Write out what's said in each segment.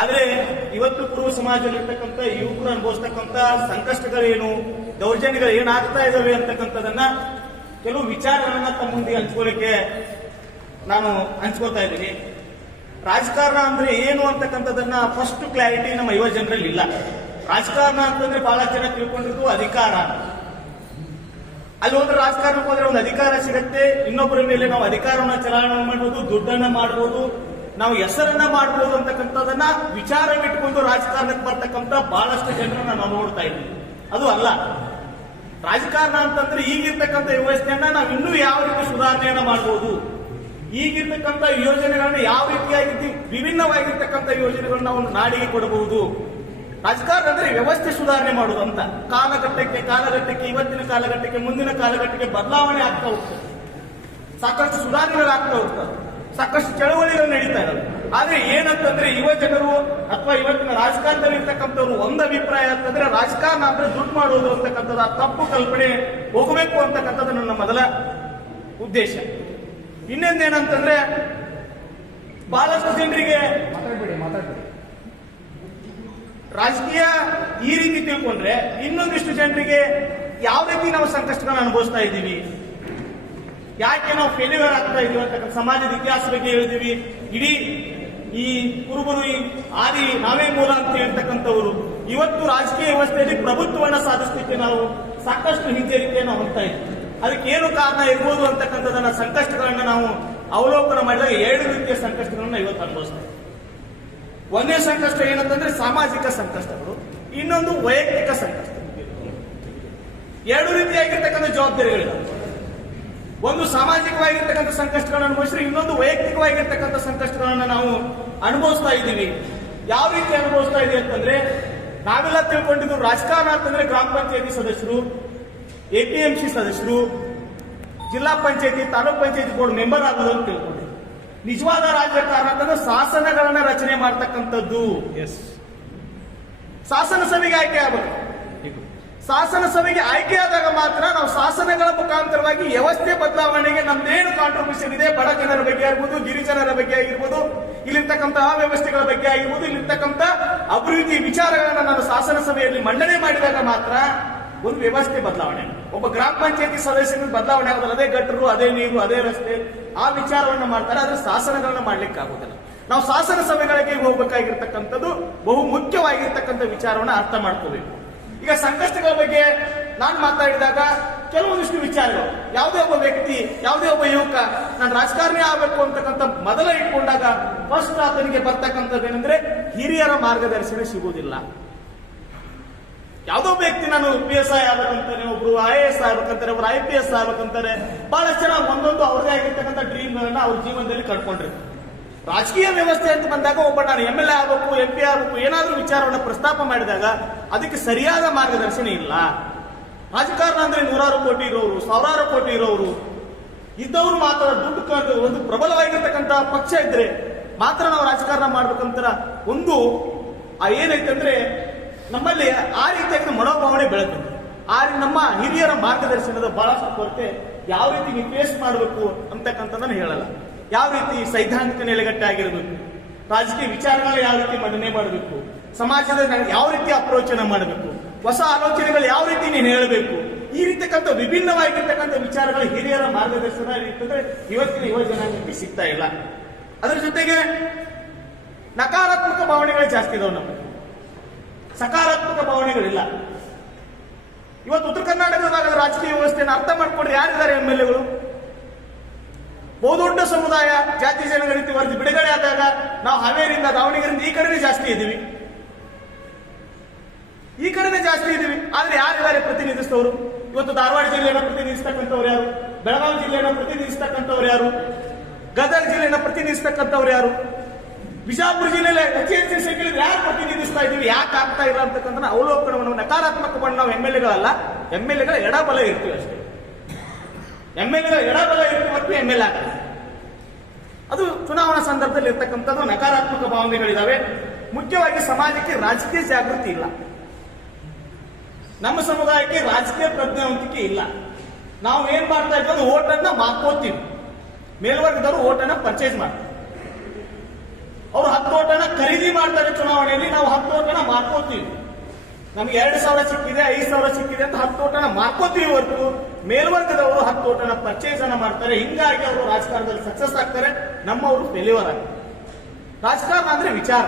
ಆದ್ರೆ ಇವತ್ತು ಕುರುಬ ಸಮಾಜದಲ್ಲಿರ್ತಕ್ಕಂಥ ಯುವಕರು ಅನುಭವಿಸ್ತಕ್ಕಂಥ ಸಂಕಷ್ಟಗಳೇನು, ದೌರ್ಜನ್ಯಗಳು ಏನಾಗ್ತಾ ಇದಾವೆ ಅಂತಕ್ಕಂಥದನ್ನ ಕೆಲವು ವಿಚಾರಗಳನ್ನ ತಮ್ಮ ಮುಂದೆ ಹಂಚ್ಕೊಳ್ಳಿಕ್ಕೆ ನಾನು ಹಂಚ್ಕೋತಾ ಇದ್ದೀನಿ. ರಾಜಕಾರಣ ಅಂದ್ರೆ ಏನು ಅಂತಕ್ಕಂಥದನ್ನ ಫಸ್ಟ್ ಕ್ಲಾರಿಟಿ ನಮ್ಮ ಯುವ ಜನರಲ್ಲಿ ಇಲ್ಲ. ರಾಜಕಾರಣ ಅಂತಂದ್ರೆ ಬಹಳ ಜನ ತಿಳ್ಕೊಂಡಿದ್ದು ಅಧಿಕಾರ. ಅಲ್ಲಿ ಹೋದ್ರೆ ರಾಜಕಾರಣಕ್ಕೆ ಹೋದ್ರೆ ಒಂದು ಅಧಿಕಾರ ಸಿಗತ್ತೆ, ಇನ್ನೊಬ್ಬರ ಮೇಲೆ ನಾವು ಅಧಿಕಾರವನ್ನ ಚಲಾವಣೆ ಮಾಡ್ಬೋದು, ದುಡ್ಡನ್ನ ಮಾಡ್ಬೋದು, ನಾವು ಹೆಸರನ್ನ ಮಾಡ್ಬೋದು ಅಂತಕ್ಕಂಥದನ್ನ ವಿಚಾರವಿಟ್ಕೊಂಡು ರಾಜಕಾರಣಕ್ಕೆ ಬರ್ತಕ್ಕಂಥ ಬಹಳಷ್ಟು ಜನರನ್ನ ನಾವು ನೋಡ್ತಾ ಇದ್ದೀವಿ. ಅದು ಅಲ್ಲ ರಾಜಕಾರಣ ಅಂತಂದ್ರೆ ಈಗಿರ್ತಕ್ಕಂಥ ವ್ಯವಸ್ಥೆಯನ್ನ ನಾವು ಇನ್ನೂ ಯಾವ ರೀತಿ ಸುಧಾರಣೆಯನ್ನ ಮಾಡ್ಬೋದು, ಈಗಿರ್ತಕ್ಕಂಥ ಯೋಜನೆಗಳನ್ನ ಯಾವ ರೀತಿಯಾಗಿ ವಿಭಿನ್ನವಾಗಿರ್ತಕ್ಕಂಥ ಯೋಜನೆಗಳನ್ನ ನಾವು ನಾಡಿಗೆ ಕೊಡಬಹುದು. ರಾಜಕಾರಣ ಅಂದ್ರೆ ವ್ಯವಸ್ಥೆ ಸುಧಾರಣೆ ಮಾಡುವುದು ಅಂತ. ಕಾಲಘಟ್ಟಕ್ಕೆ ಇವತ್ತಿನ ಕಾಲಘಟ್ಟಕ್ಕೆ ಮುಂದಿನ ಕಾಲಘಟ್ಟಕ್ಕೆ ಬದಲಾವಣೆ ಆಗ್ತಾ ಹೋಗ್ತದೆ, ಸಾಕಷ್ಟು ಸುಧಾರಣೆಗಳು ಆಗ್ತಾ ಹೋಗ್ತದೆ, ಸಾಕಷ್ಟು ಚಳವಳಿಗಳು ನಡೀತಾ ಇರೋದು. ಆದ್ರೆ ಏನಂತಂದ್ರೆ ಯುವ ಜನರು ಅಥವಾ ಇವತ್ತಿನ ರಾಜಕಾರಣದಲ್ಲಿ ಇರ್ತಕ್ಕಂಥವ್ರು ಒಂದು ಅಭಿಪ್ರಾಯ ಅಂತಂದ್ರೆ ರಾಜಕಾರಣ ಅಂದ್ರೆ ದುಡ್ಡು ಮಾಡೋದು ಅಂತಕ್ಕಂಥದ್ದು ತಪ್ಪು ಕಲ್ಪನೆ ಹೋಗಬೇಕು ಅಂತಕ್ಕಂಥದ್ದು ನನ್ನ ಮೊದಲ ಉದ್ದೇಶ. ಇನ್ನೊಂದೇನಂತಂದ್ರೆ ಬಹಳಷ್ಟು ಜನರಿಗೆ ರಾಜಕೀಯ ಈ ರೀತಿ ತಿಳ್ಕೊಂಡ್ರೆ ಇನ್ನೊಂದಿಷ್ಟು ಜನರಿಗೆ ಯಾವ ರೀತಿ ನಾವು ಸಂಕಷ್ಟಗಳನ್ನ ಅನುಭವಿಸ್ತಾ ಇದ್ದೀವಿ, ಯಾಕೆ ನಾವು ಫೇಲ್ಯೂರ್ ಆಗ್ತಾ ಇದೀವಿ ಅಂತಕ್ಕಂಥ ಸಮಾಜದ ಇತಿಹಾಸ ಬಗ್ಗೆ ಹೇಳಿದೀವಿ. ಇಡೀ ಈ ಕುರುಬರು ಆದಿ ನಾವೇ ಮೂಲ ಅಂತ ಹೇಳ್ತಕ್ಕಂಥವ್ರು ಇವತ್ತು ರಾಜಕೀಯ ವ್ಯವಸ್ಥೆಯಲ್ಲಿ ಪ್ರಭುತ್ವವನ್ನ ಸಾಧಿಸಲಿಕ್ಕೆ ನಾವು ಸಾಕಷ್ಟು ಹಿಂಜರಿಕೆಯನ್ನು ಹೊಂದ್ತಾ ಇದ್ದೀವಿ. ಅದಕ್ಕೆ ಏನು ಕಾರಣ ಇರ್ಬೋದು ಅಂತಕ್ಕಂಥದನ್ನ ಸಂಕಷ್ಟಗಳನ್ನ ನಾವು ಅವಲೋಕನ ಮಾಡಿದಾಗ ಎರಡು ರೀತಿಯ ಸಂಕಷ್ಟಗಳನ್ನ ಇವತ್ತು ಅನುಭವಿಸ್ತಾ ಇದ್ದೀವಿ. ಒಂದೇ ಸಂಕಷ್ಟ ಏನಂತಂದ್ರೆ ಸಾಮಾಜಿಕ ಸಂಕಷ್ಟಗಳು, ಇನ್ನೊಂದು ವೈಯಕ್ತಿಕ ಸಂಕಷ್ಟ. ಎರಡು ರೀತಿಯಾಗಿರ್ತಕ್ಕಂಥ ಜವಾಬ್ದಾರಿಗಳಿವೆ. ಒಂದು ಸಾಮಾಜಿಕವಾಗಿರ್ತಕ್ಕಂಥ ಸಂಕಷ್ಟಗಳನ್ನು ಅನುಭವಿಸಿದ್ರೆ ಇನ್ನೊಂದು ವೈಯಕ್ತಿಕವಾಗಿರ್ತಕ್ಕಂಥ ಸಂಕಷ್ಟಗಳನ್ನ ನಾವು ಅನುಭವಿಸ್ತಾ ಇದ್ದೀವಿ. ಯಾವ ರೀತಿ ಅನುಭವಿಸ್ತಾ ಇದೀವಿ ಅಂತಂದ್ರೆ ನಾವೆಲ್ಲ ತಿಳ್ಕೊಂಡಿದ್ದು ರಾಜಕಾರಣ ಅಂತಂದ್ರೆ ಗ್ರಾಮ ಪಂಚಾಯತಿ ಸದಸ್ಯರು, APMC ಸದಸ್ಯರು, ಜಿಲ್ಲಾ ಪಂಚಾಯತಿ, ತಾಲೂಕ್ ಪಂಚಾಯತಿ ಬೋರ್ಡ್ ಮೆಂಬರ್ ಆಗೋದು ಅಂತ ತಿಳ್ಕೊಂಡಿದ್ದೀವಿ. ನಿಜವಾದ ರಾಜಕಾರಣ ಅಂತಂದ್ರೆ ಶಾಸನಗಳನ್ನ ರಚನೆ ಮಾಡ್ತಕ್ಕಂಥದ್ದು. ಶಾಸನ ಸಭೆಗೆ ಆಯ್ಕೆ ಆಗಬೇಕು. ಶಾಸನ ಸಭೆಗೆ ಆಯ್ಕೆ ಆದಾಗ ಮಾತ್ರ ನಾವು ಶಾಸನಗಳ ಮುಖಾಂತರವಾಗಿ ವ್ಯವಸ್ಥೆ ಬದಲಾವಣೆಗೆ ನಮ್ದೇನು ಕಾಂಟ್ರಿಬ್ಯೂಷನ್ ಇದೆ, ಬಡ ಜನರ ಬಗ್ಗೆ ಆಗಿರ್ಬೋದು, ಗಿರಿಜನರ ಬಗ್ಗೆ ಆಗಿರ್ಬೋದು, ಇಲ್ಲಿರ್ತಕ್ಕಂಥ ವ್ಯವಸ್ಥೆಗಳ ಬಗ್ಗೆ ಆಗಿರ್ಬೋದು, ಇಲ್ಲಿರ್ತಕ್ಕಂಥ ಅಭಿವೃದ್ಧಿ ವಿಚಾರಗಳನ್ನ ನಾನು ಶಾಸನ ಸಭೆಯಲ್ಲಿ ಮಂಡನೆ ಮಾಡಿದಾಗ ಮಾತ್ರ ಒಂದು ವ್ಯವಸ್ಥೆ ಬದಲಾವಣೆ. ಒಬ್ಬ ಗ್ರಾಮ ಪಂಚಾಯತಿ ಸದಸ್ಯನ ಬದಲಾವಣೆ ಆಗೋದಲ್ಲ. ಅದೇ ಗಟ್ಟರು, ಅದೇ ನೀರು, ಅದೇ ರಸ್ತೆ, ಆ ವಿಚಾರವನ್ನ ಮಾಡ್ತಾರೆ. ಆದ್ರೆ ಶಾಸನಗಳನ್ನ ಮಾಡ್ಲಿಕ್ಕೆ ಆಗೋದಿಲ್ಲ. ನಾವು ಶಾಸನ ಸಭೆಗಳಿಗೆ ಹೋಗ್ಬೇಕಾಗಿರ್ತಕ್ಕಂಥದ್ದು ಬಹು ಮುಖ್ಯವಾಗಿರ್ತಕ್ಕಂಥ ವಿಚಾರವನ್ನ ಅರ್ಥ ಮಾಡ್ಕೋಬೇಕು. ಈಗ ಸಂಕಷ್ಟಗಳ ಬಗ್ಗೆ ನಾನು ಮಾತಾಡಿದಾಗ ಕೆಲವೊಂದಿಷ್ಟು ವಿಚಾರಗಳು, ಯಾವುದೇ ಒಬ್ಬ ವ್ಯಕ್ತಿ, ಯಾವುದೇ ಒಬ್ಬ ಯುವಕ ನಾನು ರಾಜಕಾರಣಿ ಆಗಬೇಕು ಅಂತಕ್ಕಂಥ ಮೊದಲ ಇಟ್ಕೊಂಡಾಗ ಫಸ್ಟ್ ಆತನಿಗೆ ಬರ್ತಕ್ಕಂಥದ್ದು ಏನಂದ್ರೆ ಹಿರಿಯರ ಮಾರ್ಗದರ್ಶನ ಸಿಗುವುದಿಲ್ಲ. ಯಾವುದೋ ವ್ಯಕ್ತಿ ನಾನು PSI ಆಗ್ಬೇಕಂತಾನೆ, ಒಬ್ರು IAS ಆಗ್ಬೇಕಂತಾರೆ, ಒಬ್ರು IPS ಆಗ್ಬೇಕಂತಾರೆ. ಬಹಳಷ್ಟು ಜನ ಒಂದೊಂದು ಅವ್ರದೇ ಆಗಿರ್ತಕ್ಕಂಥ ಡ್ರೀಮ್ ಗಳನ್ನ ಅವ್ರ ಜೀವನದಲ್ಲಿ ಕಳ್ಕೊಂಡಿರ್ತಾರೆ. ರಾಜಕೀಯ ವ್ಯವಸ್ಥೆ ಅಂತ ಬಂದಾಗ ಒಬ್ಬ ನಾನು MLA ಆಗಬೇಕು, MP ಆಗಬೇಕು, ಏನಾದ್ರೂ ವಿಚಾರವನ್ನು ಪ್ರಸ್ತಾಪ ಮಾಡಿದಾಗ ಅದಕ್ಕೆ ಸರಿಯಾದ ಮಾರ್ಗದರ್ಶನ ಇಲ್ಲ. ರಾಜಕಾರಣ ಅಂದ್ರೆ 100 ಕೋಟಿ ಇರೋರು, 1000 ಕೋಟಿ ಇರೋರು ಇದ್ದವ್ರು ಮಾತ್ರ ದುಡ್ಡು ಒಂದು ಪ್ರಬಲವಾಗಿರ್ತಕ್ಕಂಥ ಪಕ್ಷ ಇದ್ರೆ ಮಾತ್ರ ನಾವು ರಾಜಕಾರಣ ಮಾಡ್ಬೇಕಂತ ಒಂದು ಏನೈತೆ ಅಂದ್ರೆ ನಮ್ಮಲ್ಲಿ ಆ ರೀತಿಯಾಗಿ ಮನೋಭಾವನೆ ಬೆಳೆದಿದೆ. ನಮ್ಮ ಹಿರಿಯರ ಮಾರ್ಗದರ್ಶನದ ಬಹಳಷ್ಟು ಕೊರತೆ. ಯಾವ ರೀತಿ ನೀವು ಫೇಸ್ ಮಾಡಬೇಕು ಅಂತಕ್ಕಂಥದ್ದನ್ನು ಹೇಳಲ್ಲ. ಯಾವ ರೀತಿ ಸೈದ್ಧಾಂತಿಕ ನೆಲೆಗಟ್ಟೆ ಆಗಿರಬೇಕು, ರಾಜಕೀಯ ವಿಚಾರಗಳು ಯಾವ ರೀತಿ ಮಂಡನೆ ಮಾಡಬೇಕು, ಸಮಾಜದ ಯಾವ ರೀತಿ ಅಪ್ರೋಚ್ ಅನ್ನ ಮಾಡಬೇಕು, ಹೊಸ ಆಲೋಚನೆಗಳು ಯಾವ ರೀತಿ ನೀನು ಹೇಳಬೇಕು, ಈ ರೀತಿಯಂತ ವಿಭಿನ್ನವಾಗಿರ್ತಕ್ಕಂಥ ವಿಚಾರಗಳ ಹಿರಿಯರ ಮಾರ್ಗದರ್ಶನ ಇರ್ತಂದ್ರೆ ಇವತ್ತಿನ ಯುವ ಜನಾಂಗಕ್ಕೆ ಸಿಗ್ತಾ ಇಲ್ಲ. ಅದರ ಜೊತೆಗೆ ನಕಾರಾತ್ಮಕ ಭಾವನೆಗಳು ಜಾಸ್ತಿ ಇದಾವೆ ನಮಗೆ, ಸಕಾರಾತ್ಮಕ ಭಾವನೆಗಳಿಲ್ಲ. ಇವತ್ತು ಉತ್ತರ ಕರ್ನಾಟಕ ಭಾಗದ ರಾಜಕೀಯ ವ್ಯವಸ್ಥೆಯನ್ನು ಅರ್ಥ ಮಾಡ್ಕೊಂಡ್ರೆ ಯಾರಿದ್ದಾರೆ MLAಗಳು? ಬಹುದೊಡ್ಡ ಸಮುದಾಯ, ಜಾತಿ ಜನಗಣತಿ ವರದಿ ಬಿಡುಗಡೆ ಆದಾಗ ನಾವು ಹಾವೇರಿಯಿಂದ, ದಾವಣಗೆರೆಯಿಂದ ಈ ಕಡೆನೇ ಜಾಸ್ತಿ ಇದ್ದೀವಿ, ಆದ್ರೆ ಯಾರಿದ್ದಾರೆ ಪ್ರತಿನಿಧಿಸಿದವರು? ಇವತ್ತು ಧಾರವಾಡ ಜಿಲ್ಲೆಯನ್ನು ಪ್ರತಿನಿಧಿಸ್ತಕ್ಕಂಥವ್ರು ಯಾರು? ಬೆಳಗಾವಿ ಜಿಲ್ಲೆಯನ್ನು ಪ್ರತಿನಿಧಿಸ್ತಕ್ಕಂಥವ್ರು ಯಾರು? ಗದಗ ಜಿಲ್ಲೆಯನ್ನು ಪ್ರತಿನಿಧಿಸ್ತಕ್ಕಂಥವ್ರು ಯಾರು? ಬಿಜಾಪುರ ಜಿಲ್ಲೆಯಲ್ಲಿ HSC ಸಂಖ್ಯೆ ಯಾರು ಪ್ರತಿನಿಧಿಸ್ತಾ ಇದೀವಿ, ಯಾಕೆ ಆಗ್ತಾ ಇಲ್ಲ ಅಂತಕ್ಕಂಥ ಅವಲೋಕನವನ್ನು ನಕಾರಾತ್ಮಕವನ್ನು ನಾವು MLAಗಳಲ್ಲ, MLAಗಳ ಎಡಬಲ ಇರ್ತೀವಿ ಅಷ್ಟೇ. MLAಗಳ ಎಡಬಲ ಇರ್ತೀವಿ ಮತ್ತು MLA ಆಗಲ್ಲ. ಅದು ಚುನಾವಣಾ ಸಂದರ್ಭದಲ್ಲಿ ಇರ್ತಕ್ಕಂಥದ್ದು ನಕಾರಾತ್ಮಕ ಭಾವನೆಗಳಿದಾವೆ. ಮುಖ್ಯವಾಗಿ ಸಮಾಜಕ್ಕೆ ರಾಜಕೀಯ ಜಾಗೃತಿ ಇಲ್ಲ. ನಮ್ಮ ಸಮುದಾಯಕ್ಕೆ ರಾಜಕೀಯ ಪ್ರಜ್ಞಾವಂತಿಕೆ ಇಲ್ಲ. ನಾವು ಏನ್ ಮಾಡ್ತಾ ಇದ್ದೀವಿ, ಓಟನ್ನ ಮಾರ್ಕೋತೀವಿ, ಮೇಲ್ವರ್ಗದವರು ಓಟನ್ನ ಪರ್ಚೇಸ್ ಮಾಡ್ತಾರೆ. ಅವ್ರು 10 ಓಟನ ಖರೀದಿ ಮಾಡ್ತಾರೆ ಚುನಾವಣೆಯಲ್ಲಿ, ನಾವು 10 ಓಟನ ಮಾರ್ಕೋತೀವಿ. ನಮ್ಗೆ 2,000 ಸಿಕ್ಕಿದೆ, 5,000 ಸಿಕ್ಕಿದೆ ಅಂತ 10 ಓಟನ ಮಾರ್ಕೋತೀವಿ ಹೊರತು ಮೇಲ್ವರ್ಗದವರು 10 ಓಟನ ಪರ್ಚೇಸ್ ಅನ್ನ ಮಾಡ್ತಾರೆ. ಹಿಂಗಾಗಿ ಅವರು ರಾಜಕಾರಣದಲ್ಲಿ ಸಕ್ಸಸ್ ಆಗ್ತಾರೆ, ನಮ್ಮವರು ಫೇಲ್ಯೂರ್ ಆಗ್ತಾರೆ. ರಾಜಕಾರಣ ಅಂದ್ರೆ ವಿಚಾರ.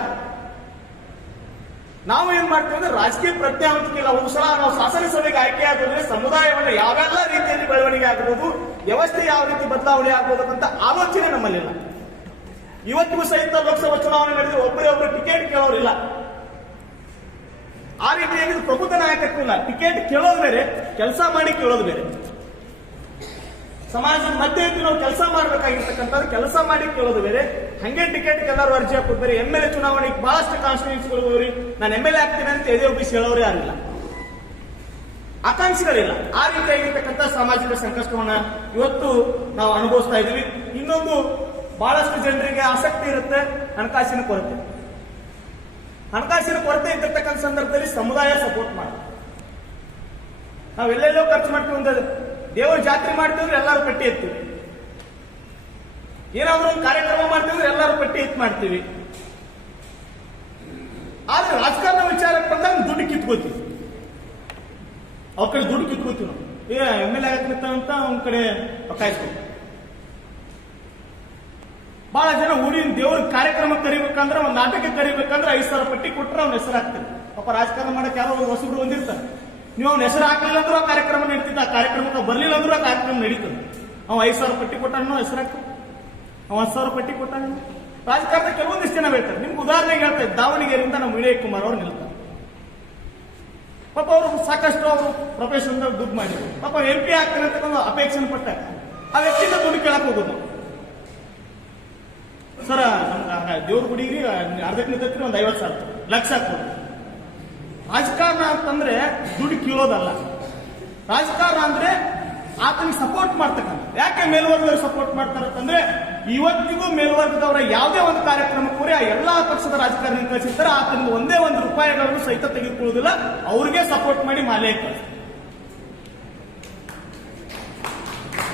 ನಾವು ಏನ್ ಮಾಡ್ತೀವಿ ಅಂದ್ರೆ ರಾಜಕೀಯ ಪ್ರಜ್ಞಾವಂತಿಕೆ ಇಲ್ಲ. ಒಂದು ಸಲ ನಾವು ಶಾಸನಸಭೆಗೆ ಆಯ್ಕೆ ಆಗಿದ್ರೆ ಸಮುದಾಯವನ್ನು ಯಾವೆಲ್ಲ ರೀತಿಯಲ್ಲಿ ಬೆಳವಣಿಗೆ ಆಗಬಹುದು, ವ್ಯವಸ್ಥೆ ಯಾವ ರೀತಿ ಬದಲಾವಣೆ ಆಗಬಹುದು ಅಂತ ಆಲೋಚನೆ ನಮ್ಮಲ್ಲಿಲ್ಲ. ಇವತ್ತಿಗೂ ಸಹಿತ ಲೋಕಸಭಾ ಚುನಾವಣೆ ನಡೆದ್ರೆ ಒಬ್ಬರೇ ಟಿಕೆಟ್ ಕೇಳೋರಿಲ್ಲ. ಆ ರೀತಿಯಾಗಿ ಪ್ರಬುದ್ಧ ನಾಯಕತ್ವ ಇಲ್ಲ. ಟಿಕೆಟ್ ಕೇಳೋದು ಬೇರೆ, ಕೆಲಸ ಮಾಡಿ ಕೇಳೋದು ಬೇರೆ. ಸಮಾಜದ ಮಧ್ಯೆ ನಾವು ಕೆಲಸ ಮಾಡಬೇಕಾಗಿರ್ತಕ್ಕಂಥದ್ದು, ಕೆಲಸ ಮಾಡಿ ಕೇಳೋದು ಬೇರೆ. ಹಂಗೆ ಟಿಕೆಟ್ ಎಲ್ಲರೂ ಅರ್ಜಿ ಹಾಕೋದು ಬೇರೆ. MLA ಚುನಾವಣೆಗೆ ಬಹಳಷ್ಟು ಕಾನ್ಸ್ಟಿಟ್ಯೂನ್ಸಿಗಳು ನಾನು MLA ಆಗ್ತೀನಿ ಅಂತ ಎದೆ ಒಬ್ಬಿಸಿ ಹೇಳೋರು ಯಾರಿಲ್ಲ, ಆಕಾಂಕ್ಷಿಗಳಿಲ್ಲ. ಆ ರೀತಿಯಾಗಿರ್ತಕ್ಕಂಥ ಸಾಮಾಜಿಕ ಸಂಕಷ್ಟವನ್ನ ಇವತ್ತು ನಾವು ಅನುಭವಿಸ್ತಾ ಇದ್ದೀವಿ. ಇನ್ನೊಂದು, ಬಹಳಷ್ಟು ಜನರಿಗೆ ಆಸಕ್ತಿ ಇರುತ್ತೆ ಹಣಕಾಸಿನ ಕೊರತೆ. ಹಣಕಾಸಿನ ಕೊರತೆ ಇದ್ದಿರ್ತಕ್ಕಂಥ ಸಂದರ್ಭದಲ್ಲಿ ಸಮುದಾಯ ಸಪೋರ್ಟ್ ಮಾಡಿ ನಾವೆಲ್ಲೆಲ್ಲೋ ಖರ್ಚು ಮಾಡ್ತೀವಿ. ಒಂದು ದೇವರ ಜಾತ್ರೆ ಮಾಡ್ತೀವಿ, ಎಲ್ಲರೂ ಪಟ್ಟಿ ಎತ್ತೀವಿ. ಏನಾದ್ರೂ ಒಂದು ಕಾರ್ಯಕ್ರಮ ಮಾಡ್ತೀವಿ, ಎಲ್ಲರೂ ಪಟ್ಟಿ ಎತ್ತು ಮಾಡ್ತೀವಿ. ಆದ್ರೆ ರಾಜಕಾರಣ ವಿಚಾರಕ್ಕೆ ಬಂದಾಗ ದುಡ್ಡು ಕಿತ್ಕೋತೀವಿ. ಅವ್ರ ಕಡೆ ದುಡ್ಡು ಕಿತ್ಕೋತೀವಿ ನಾವು. MLA ಆಗತ್ತ ಅವ್ನ ಕಡೆ ಕಾಯಿಸ್ಬೇಕು. ಬಹಳ ಜನ ಊರಿನ ದೇವ್ರ ಕಾರ್ಯಕ್ರಮ ಕರಿಬೇಕಂದ್ರೆ, ಒಂದು ನಾಟಕ ಕರಿಬೇಕಂದ್ರೆ 5,000 ಪಟ್ಟಿ ಕೊಟ್ಟರೆ ಅವ್ನ ಹೆಸರು ಹಾಕ್ತಾರೆ. ಪಾಪ ರಾಜಕಾರಣ ಮಾಡಕ್ಕೆ ಯಾರೋ ಹೊಸಬ್ರು ಬಂದಿರ್ತಾರೆ. ನೀವು ಅವ್ನ ಹೆಸರು ಹಾಕಲಿಲ್ಲ ಅಂದ್ರೂ ಆ ಕಾರ್ಯಕ್ರಮ ನಡೀತಿದ್ದ, ಆ ಕಾರ್ಯಕ್ರಮಕ್ಕೆ ಬರ್ಲಿಲ್ಲ ಅಂದ್ರೂ ಆ ಕಾರ್ಯಕ್ರಮ ನಡೀತದೆ. ಅವ 5,000 ಪಟ್ಟಿ ಕೊಟ್ಟಾನೋ ಹೆಸರು ಹಾಕ್ತಾನೆ, ಅವ 10,000 ಪಟ್ಟಿ ಕೊಟ್ಟಾನ. ರಾಜಕಾರಣ ಕೆಲವೊಂದಿಷ್ಟು ಜನ ಹೇಳ್ತಾರೆ. ನಿಮ್ಗೆ ಉದಾಹರಣೆಗೆ ಹೇಳ್ತಾರೆ, ದಾವಣಗೆರೆಯಿಂದ ನಮ್ಮ ವಿನಯ್ ಕುಮಾರ್ ಅವ್ರು ನಿಲ್ತಾರೆ. ಪಾಪ ಅವರು ಸಾಕಷ್ಟು ಅವರು ಪ್ರೊಫೆಷನ್ ದುಡ್ಡು ಮಾಡಿದ್ರು. ಪಾಪ MP ಆಗ್ತಾರೆ ಅಂತ ಒಂದು ಅಪೇಕ್ಷೆ ಪಟ್ಟ ಆ ವ್ಯಕ್ತಿಯಿಂದ ದುಡ್ಡು ಕೇಳಕ್ ಹೋಗೋದು. ಸರ ದೇವ್ರ ಗುಡಿಗೆ ಅರ್ಧಕ್ಕೆ ತತ್ರಿ ಒಂದು 50,000 ಲಕ್ಷ ಕೊಡು. ರಾಜಕಾರಣ ಅಂತಂದ್ರೆ ದುಡ್ಡು ಕೀಳೋದಲ್ಲ. ರಾಜಕಾರಣ ಅಂದ್ರೆ ಆತನಿಗೆ ಸಪೋರ್ಟ್ ಮಾಡ್ತಕ್ಕಂಥ. ಯಾಕೆ ಮೇಲ್ವರ್ಗದವರು ಸಪೋರ್ಟ್ ಮಾಡ್ತಾರೆ ಅಂತಂದ್ರೆ, ಇವತ್ತಿಗೂ ಮೇಲ್ವರ್ಗದವರ ಯಾವುದೇ ಒಂದು ಕಾರ್ಯಕ್ರಮಕ್ಕೂ ಆ ಎಲ್ಲಾ ಪಕ್ಷದ ರಾಜಕಾರಣಿ ಕಳಿಸಿರ್ತಾರೆ, ಆತನಿಗೆ ಒಂದೇ ಒಂದು ರೂಪಾಯಿಗಳನ್ನು ಸಹಿತ ತೆಗೆದುಕೊಳ್ಳುವುದಿಲ್ಲ. ಅವ್ರಿಗೆ ಸಪೋರ್ಟ್ ಮಾಡಿ ಮಾಲೆ ಕಳಿಸ್ತಾರೆ.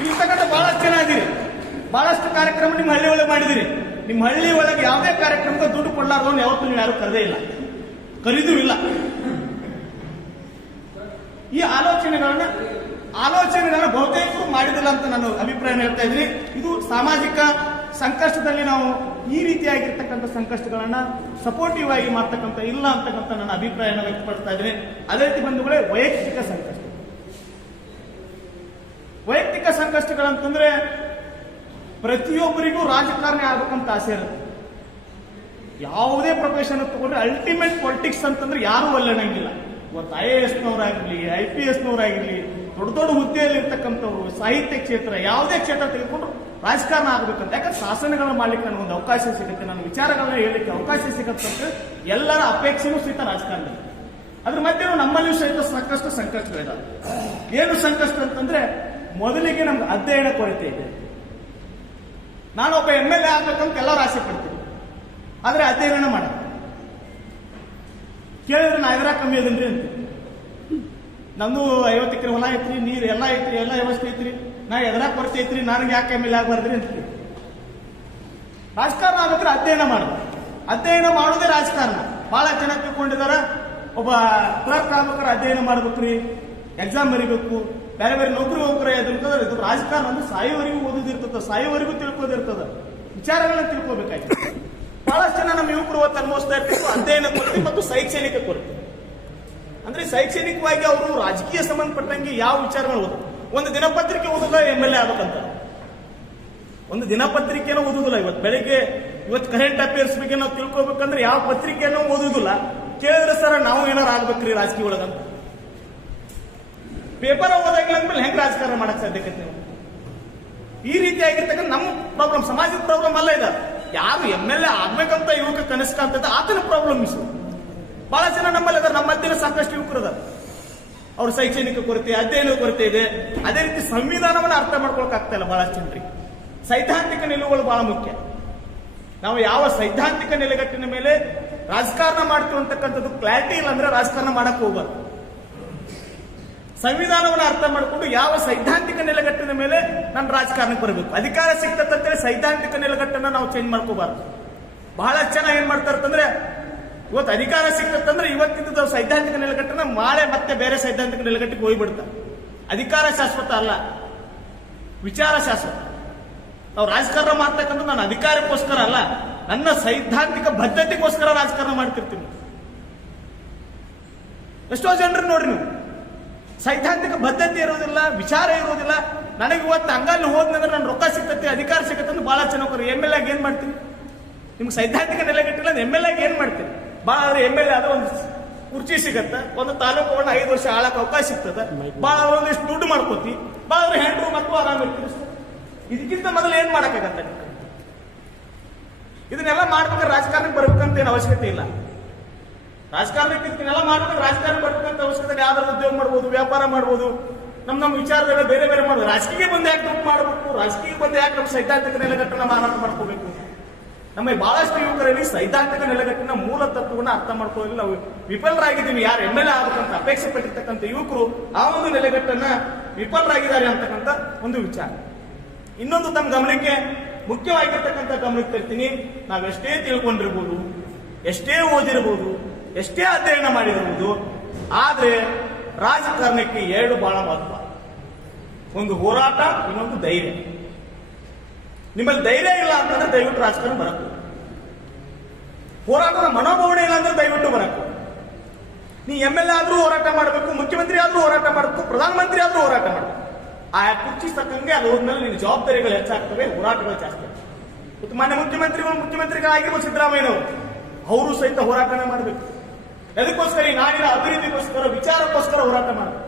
ಇರ್ತಕ್ಕಂಥ ಬಹಳಷ್ಟು ಜನ ಇದೀರಿ, ಬಹಳಷ್ಟು ಕಾರ್ಯಕ್ರಮ ನಿಮ್ಮ ಹಳ್ಳಿ ಒಳಗೆ ಮಾಡಿದಿರಿ. ನಿಮ್ಮ ಹಳ್ಳಿ ಒಳಗೆ ಯಾವುದೇ ಕಾರ್ಯಕ್ರಮಕ್ಕೆ ದುಡ್ಡು ಕೊಡಲಾರ್ದವ್ನು ಯಾವತ್ತೂ ನೀವು ಯಾರು ಕರೆದೇ ಇಲ್ಲ, ಕರೀದೂ ಇಲ್ಲ. ಈ ಆಲೋಚನೆಗಳನ್ನ ಬಹುತೇಕರು ಮಾಡಿದಿಲ್ಲ ಅಂತ ನಾನು ಅಭಿಪ್ರಾಯ ಹೇಳ್ತಾ ಇದ್ದೀನಿ. ಇದು ಸಾಮಾಜಿಕ ಸಂಕಷ್ಟದಲ್ಲಿ ನಾವು ಈ ರೀತಿಯಾಗಿರ್ತಕ್ಕಂಥ ಸಂಕಷ್ಟಗಳನ್ನ ಸಪೋರ್ಟಿವ್ ಆಗಿ ಮಾಡ್ತಕ್ಕಂಥ ಇಲ್ಲ ಅಂತಕ್ಕಂಥ ನನ್ನ ಅಭಿಪ್ರಾಯನ ವ್ಯಕ್ತಪಡಿಸ್ತಾ ಇದ್ದೀನಿ. ಅದೇ ರೀತಿ ಬಂಧುಗಳೇ, ವೈಯಕ್ತಿಕ ಸಂಕಷ್ಟಗಳಂತಂದ್ರೆ ಪ್ರತಿಯೊಬ್ಬರಿಗೂ ರಾಜಕಾರಣಿ ಆಗ್ಬೇಕಂತ ಆಸೆ ಇರುತ್ತೆ. ಯಾವುದೇ ಪ್ರೊಫೆಷನ್ ತಗೊಂಡ್ರೆ ಅಲ್ಟಿಮೇಟ್ ಪಾಲಿಟಿಕ್ಸ್ ಅಂತಂದ್ರೆ ಯಾರೂ ಒಲ್ಲಣಂಗಿಲ್ಲ. ಇವತ್ತು IAS ನವರಾಗಿರ್ಲಿ, IPS ನವರಾಗಿರ್ಲಿ, ದೊಡ್ಡ ದೊಡ್ಡ ಹುದ್ದೆಯಲ್ಲಿ ಇರ್ತಕ್ಕಂಥವ್ರು, ಸಾಹಿತ್ಯ ಕ್ಷೇತ್ರ, ಯಾವುದೇ ಕ್ಷೇತ್ರ ತೆಗೆದುಕೊಂಡು ರಾಜಕಾರಣ ಆಗ್ಬೇಕಂತ. ಯಾಕಂದ್ರೆ ಶಾಸನಗಳನ್ನ ಮಾಡ್ಲಿಕ್ಕೆ ನನಗೊಂದು ಅವಕಾಶ ಸಿಗುತ್ತೆ, ನನ್ನ ವಿಚಾರಗಳನ್ನ ಹೇಳಲಿಕ್ಕೆ ಅವಕಾಶ ಸಿಗುತ್ತೆ. ಎಲ್ಲರ ಅಪೇಕ್ಷೆನೂ ಸಹಿತ ರಾಜಕಾರಣದಲ್ಲಿ. ಅದ್ರ ಮಧ್ಯೆ ನಮ್ಮಲ್ಲಿಯೂ ಸಹಿತ ಸಾಕಷ್ಟು ಸಂಕಷ್ಟಗಳಿದಾವೆ. ಏನು ಸಂಕಷ್ಟ ಅಂತಂದ್ರೆ, ಮೊದಲಿಗೆ ನಮ್ಗೆ ಅಧ್ಯಯನ ಕೊರತೆ ಇದೆ. ನಾನೊಬ್ಬ MLA ಆಗ್ಬೇಕಂತ ಎಲ್ಲರೂ ಆಸೆ ಪಡ್ತೀನಿ, ಆದ್ರೆ ಅಧ್ಯಯನ ಮಾಡ ಕೇಳಿದ್ರೆ ನಾ ಎದುರಾಗ ಕಮ್ಮಿ ಅದನ್ರಿ ಅಂತ. ನಂದು 50 ಎಕರೆ ಹೊಲ ಐತ್ರಿ, ನೀರು ಎಲ್ಲ ಐತ್ರಿ, ಎಲ್ಲ ವ್ಯವಸ್ಥೆ ಐತ್ರಿ, ನಾ ಎದುರಾಗ ಕೊರತೆ ಐತ್ರಿ, ನನಗೆ ಯಾಕೆ MLA ಆಗ್ಬಾರ್ದ್ರಿ ಅಂತ. ರಾಜಕಾರಣ ಆಗ್ಬೇಕ್ರೆ ಅಧ್ಯಯನ ಮಾಡೋದು. ಅಧ್ಯಯನ ಮಾಡೋದೇ ರಾಜಕಾರಣ. ಬಹಳ ಜನ ತಿಳ್ಕೊಂಡಿದಾರ, ಒಬ್ಬ ಕ್ಲರ್ಕ್ ಆಗ್ಬೇಕಾದ್ರೆ ಅಧ್ಯಯನ ಮಾಡ್ಬೇಕ್ರಿ, ಎಕ್ಸಾಮ್ ಬರೀಬೇಕು, ಬೇರೆ ಬೇರೆ ನೌಕರಿ ಹೋಗ್ರೆ ಅದಿರ್ತದ. ಇದು ರಾಜಕಾರಣ ಅಂದ್ರೆ ಸಾಯುವವರೆಗೂ ಓದೋದಿರ್ತದ, ಸಾಯುವವರೆಗೂ ತಿಳ್ಕೋದಿರ್ತದ, ವಿಚಾರಗಳನ್ನ ತಿಳ್ಕೋಬೇಕಾಯ್ತು. ಬಹಳಷ್ಟು ಜನ ನಮ್ಮ ಯುವಕರು ಹೊತ್ತು ಅನುಭವಿಸ್ತಾ ಇರ್ತೀವಿ ಅಧ್ಯಯನ ಕೊರತೆ ಮತ್ತು ಶೈಕ್ಷಣಿಕ ಕೊರತೆ. ಅಂದ್ರೆ ಶೈಕ್ಷಣಿಕವಾಗಿ ಅವರು ರಾಜಕೀಯ ಸಂಬಂಧಪಟ್ಟಂಗೆ ಯಾವ ವಿಚಾರಗಳು ಓದ, ಒಂದು ದಿನಪತ್ರಿಕೆ ಓದೋದ MLA ಆಗ್ಬೇಕಂತ, ಒಂದು ದಿನಪತ್ರಿಕೆನೂ ಓದುದಿಲ್ಲ. ಇವತ್ತು ಕರೆಂಟ್ ಅಫೇರ್ಸ್ ಬಗ್ಗೆ ನಾವು ತಿಳ್ಕೊಬೇಕಂದ್ರೆ ಯಾವ ಪತ್ರಿಕೆನೂ ಓದುದಿಲ್ಲ. ಕೇಳಿದ್ರೆ ಸರ ನಾವು ಏನಾರು ಆಗ್ಬೇಕ್ರಿ ರಾಜಕೀಯ ಒಳಗಂತ. ಪೇಪರ್ ಓದಾಗಿಲ್ಲ ಅಂದ್ಮೇಲೆ ಹೆಂಗ್ ರಾಜಕಾರಣ ಮಾಡಕ್ ಸಾಧ್ಯತೆ ನೀವು? ಈ ರೀತಿಯಾಗಿರ್ತಕ್ಕಂಥ ನಮ್ಮ ಪ್ರಾಬ್ಲಮ್, ಸಮಾಜದ ಪ್ರಾಬ್ಲಮ್ ಅಲ್ಲ ಇದೆ. ಯಾರು MLA ಆಗ್ಬೇಕಂತ ಯುವಕ ಕನಸು ಕಾಣ್ತದೆ ಆತನ ಪ್ರಾಬ್ಲಮ್ ಇಸು. ಬಹಳ ಜನ ನಮ್ಮಲ್ಲಿ ಅದಾರ, ನಮ್ಮ ಮಧ್ಯೆ ಸಾಕಷ್ಟು ಯುವಕರು ಅದಾರ. ಅವ್ರ ಶೈಕ್ಷಣಿಕ ಕೊರತೆ, ಅಧ್ಯಯನ ಕೊರತೆ ಇದೆ. ಅದೇ ರೀತಿ ಸಂವಿಧಾನವನ್ನು ಅರ್ಥ ಮಾಡ್ಕೊಳಕ್ ಆಗ್ತಾ ಇಲ್ಲ ಬಹಳಷ್ಟು ಜನರಿಗೆ. ಸೈದ್ಧಾಂತಿಕ ನಿಲುವುಗಳು ಬಹಳ ಮುಖ್ಯ. ನಾವು ಯಾವ ಸೈದ್ಧಾಂತಿಕ ನೆಲೆಗಟ್ಟಿನ ಮೇಲೆ ರಾಜಕಾರಣ ಮಾಡ್ತೀವಿ ಅಂತಕ್ಕಂಥದ್ದು ಕ್ಲಾರಿಟಿ ಇಲ್ಲ ಅಂದ್ರೆ ರಾಜಕಾರಣ ಮಾಡಕ್ ಹೋಗ್ಬಾರ್ದು. ಸಂವಿಧಾನವನ್ನು ಅರ್ಥ ಮಾಡಿಕೊಂಡು ಯಾವ ಸೈದ್ಧಾಂತಿಕ ನೆಲೆಗಟ್ಟಿನ ಮೇಲೆ ನಾನು ರಾಜಕಾರಣಕ್ಕೆ ಬರಬೇಕು, ಅಧಿಕಾರ ಸಿಕ್ತಂತೇಳಿ ಸೈದ್ಧಾಂತಿಕ ನೆಲೆಗಟ್ಟನ್ನ ನಾವು ಚೇಂಜ್ ಮಾಡ್ಕೋಬಾರ್ದು. ಬಹಳಷ್ಟು ಜನ ಏನ್ ಮಾಡ್ತಾರೆ ಅಂತಂದ್ರೆ ಇವತ್ತು ಅಧಿಕಾರ ಸಿಕ್ತಂದ್ರೆ ಇವತ್ತಿದ್ದು ಸೈದ್ಧಾಂತಿಕ ನೆಲೆಗಟ್ಟನ ನಾಳೆ ಮತ್ತೆ ಬೇರೆ ಸೈದ್ಧಾಂತಿಕ ನೆಲೆಗಟ್ಟಿಗೆ ಹೋಗ್ಬಿಡ್ತಾರೆ. ಅಧಿಕಾರ ಶಾಶ್ವತ ಅಲ್ಲ, ವಿಚಾರ ಶಾಶ್ವತ. ನಾವು ರಾಜಕಾರಣ ಮಾಡ್ತಕ್ಕಂಥ ನಾನು ಅಧಿಕಾರಕ್ಕೋಸ್ಕರ ಅಲ್ಲ, ನನ್ನ ಸೈದ್ಧಾಂತಿಕ ಬದ್ಧತೆಗೋಸ್ಕರ ರಾಜಕಾರಣ ಮಾಡ್ತಿರ್ತೀನಿ. ಎಷ್ಟೋ ಜನರು ನೋಡ್ರಿ ನೀವು ಸೈದ್ಧಾಂತಿಕ ಬದ್ಧತೆ ಇರೋದಿಲ್ಲ, ವಿಚಾರ ಇರೋದಿಲ್ಲ. ನನಗೆ ಇವತ್ತು ಹಂಗಲ್ಲಿ ಹೋದ್ನಂದ್ರೆ ನನ್ನ ರೊಕ್ಕ ಸಿಗ್ತೈತಿ, ಅಧಿಕಾರ ಸಿಗತ್ತೆ ಅಂತ ಬಹಳ ಚೆನ್ನಾಗಿ MLA ಆಗಿ ಏನ್ ಮಾಡ್ತೀನಿ? ನಿಮ್ಗೆ ಸೈದ್ಧಾಂತಿಕ ನೆಲೆಗಟ್ಟಿಲ್ಲ, MLA ಆಗಿ ಏನ್ ಮಾಡ್ತೀನಿ? ಭಾಳ MLA ಆದ್ರೆ ಒಂದು ಕುರ್ಚಿ ಸಿಗತ್ತ, ಒಂದು ತಾಲೂಕುಗಳನ್ನ 5 ವರ್ಷ ಆಳಕ್ಕೆ ಅವಕಾಶ ಸಿಗ್ತದ, ಭಾಳ ಒಂದಿಷ್ಟು ದುಡ್ಡು ಮಾಡ್ಕೋತಿ, ಭಾಳ ಹೆಂಡ್ರು ಮಕ್ಕಳು ಆರಾಮ ಇರ್ತೀವಿ. ಇದಕ್ಕಿಂತ ಮೊದಲು ಏನ್ ಮಾಡಕ್ಕಾಗತ್ತೆ? ಇದನ್ನೆಲ್ಲ ಮಾಡ್ಬೇಕಾದ್ರೆ ರಾಜಕಾರಣಕ್ಕೆ ಬರ್ಬೇಕಂತ ಏನು ಅವಶ್ಯಕತೆ ಇಲ್ಲ. ರಾಜಕಾರಣಕ್ಕೆ ಇದನ್ನೆಲ್ಲ ಮಾಡ್ಬೇಕಾದ್ರೆ ರಾಜಕಾರಣ ಬರ್ಬೇಕಂತ ಅವಶ್ಯಕತೆ ಯಾವ್ದಾದ್ರು ಉದ್ಯೋಗ ಮಾಡ್ಬೋದು, ವ್ಯಾಪಾರ ಮಾಡ್ಬೋದು, ನಮ್ಮ ವಿಚಾರಗಳ ಬೇರೆ ಬೇರೆ ಮಾಡ್ಬೋದು. ರಾಜಕೀಯ ಬಂದು ಯಾಕೆ ದುಡ್ಡು ಮಾಡಬೇಕು? ರಾಜಕೀಯ ಬಂದು ಯಾಕೆ ನಮ್ಮ ಸೈದ್ಧಾಂತಿಕ ನೆಲೆಗಟ್ಟನ್ನ ಮಾರಾಟ ಮಾಡ್ಕೋಬೇಕು? ನಮಗೆ ಬಹಳಷ್ಟು ಯುವಕರಲ್ಲಿ ಸೈದ್ಧಾಂತಿಕ ನೆಲೆಗಟ್ಟಿನ ಮೂಲ ತತ್ವವನ್ನು ಅರ್ಥ ಮಾಡ್ಕೊಳ್ಳಿ ನಾವು ವಿಫಲರಾಗಿದ್ದೀವಿ. ಯಾರು MLA ಆಗಬೇಕಂತ ಅಪೇಕ್ಷೆ ಪಟ್ಟಿರ್ತಕ್ಕಂಥ ಯುವಕರು ಆ ಒಂದು ನೆಲೆಗಟ್ಟನ್ನ ವಿಫಲರಾಗಿದ್ದಾರೆ ಅಂತಕ್ಕಂಥ ಒಂದು ವಿಚಾರ. ಇನ್ನೊಂದು ತಮ್ಮ ಗಮನಕ್ಕೆ ಮುಖ್ಯವಾಗಿರ್ತಕ್ಕಂಥ ಗಮನಕ್ಕೆ ತರ್ತೀನಿ. ನಾವೆಷ್ಟೇ ತಿಳ್ಕೊಂಡಿರ್ಬೋದು, ಎಷ್ಟೇ ಓದಿರ್ಬೋದು, ಎಷ್ಟೇ ಅಧ್ಯಯನ ಮಾಡಿರ್ಬೋದು, ಆದ್ರೆ ರಾಜಕಾರಣಕ್ಕೆ 2 ಬಹಳ ಮಹತ್ವ. ಒಂದು ಹೋರಾಟ, ಇನ್ನೊಂದು ಧೈರ್ಯ. ನಿಮ್ಮಲ್ಲಿ ಧೈರ್ಯ ಇಲ್ಲ ಅಂತಂದ್ರೆ ದಯವಿಟ್ಟು ರಾಜಕಾರಣ ಬರಬೇಕು. ಹೋರಾಟದ ಮನೋಭಾವನೆ ಇಲ್ಲ ಅಂದ್ರೆ ದಯವಿಟ್ಟು ಬರಬೇಕು. ನೀ MLA ಆದ್ರೂ ಹೋರಾಟ ಮಾಡಬೇಕು, ಮುಖ್ಯಮಂತ್ರಿ ಆದ್ರೂ ಹೋರಾಟ ಮಾಡಬೇಕು, ಪ್ರಧಾನಮಂತ್ರಿ ಆದ್ರೂ ಹೋರಾಟ ಮಾಡಬೇಕು. ಆ ಕುರ್ಚಿ ತಕ್ಕಂಗೆ ಅದು ಹೋದ್ಮೇಲೆ ನಿನ್ನ ಜವಾಬ್ದಾರಿಗಳು ಹೆಚ್ಚಾಗ್ತವೆ, ಹೋರಾಟಗಳು ಜಾಸ್ತಿ ಆಗ್ತವೆ. ಮಾನ್ಯ ಮುಖ್ಯಮಂತ್ರಿಗಳಾಗಿರುವ ಸಿದ್ದರಾಮಯ್ಯನವರು ಅವರು ಸಹಿತ ಹೋರಾಟನೇ ಮಾಡಬೇಕು. ಅದಕ್ಕೋಸ್ಕರ ಈ ನಾಡಿನ ಅಭಿವೃದ್ಧಿಗೋಸ್ಕರ, ವಿಚಾರಕ್ಕೋಸ್ಕರ ಹೋರಾಟ ಮಾಡಬೇಕು.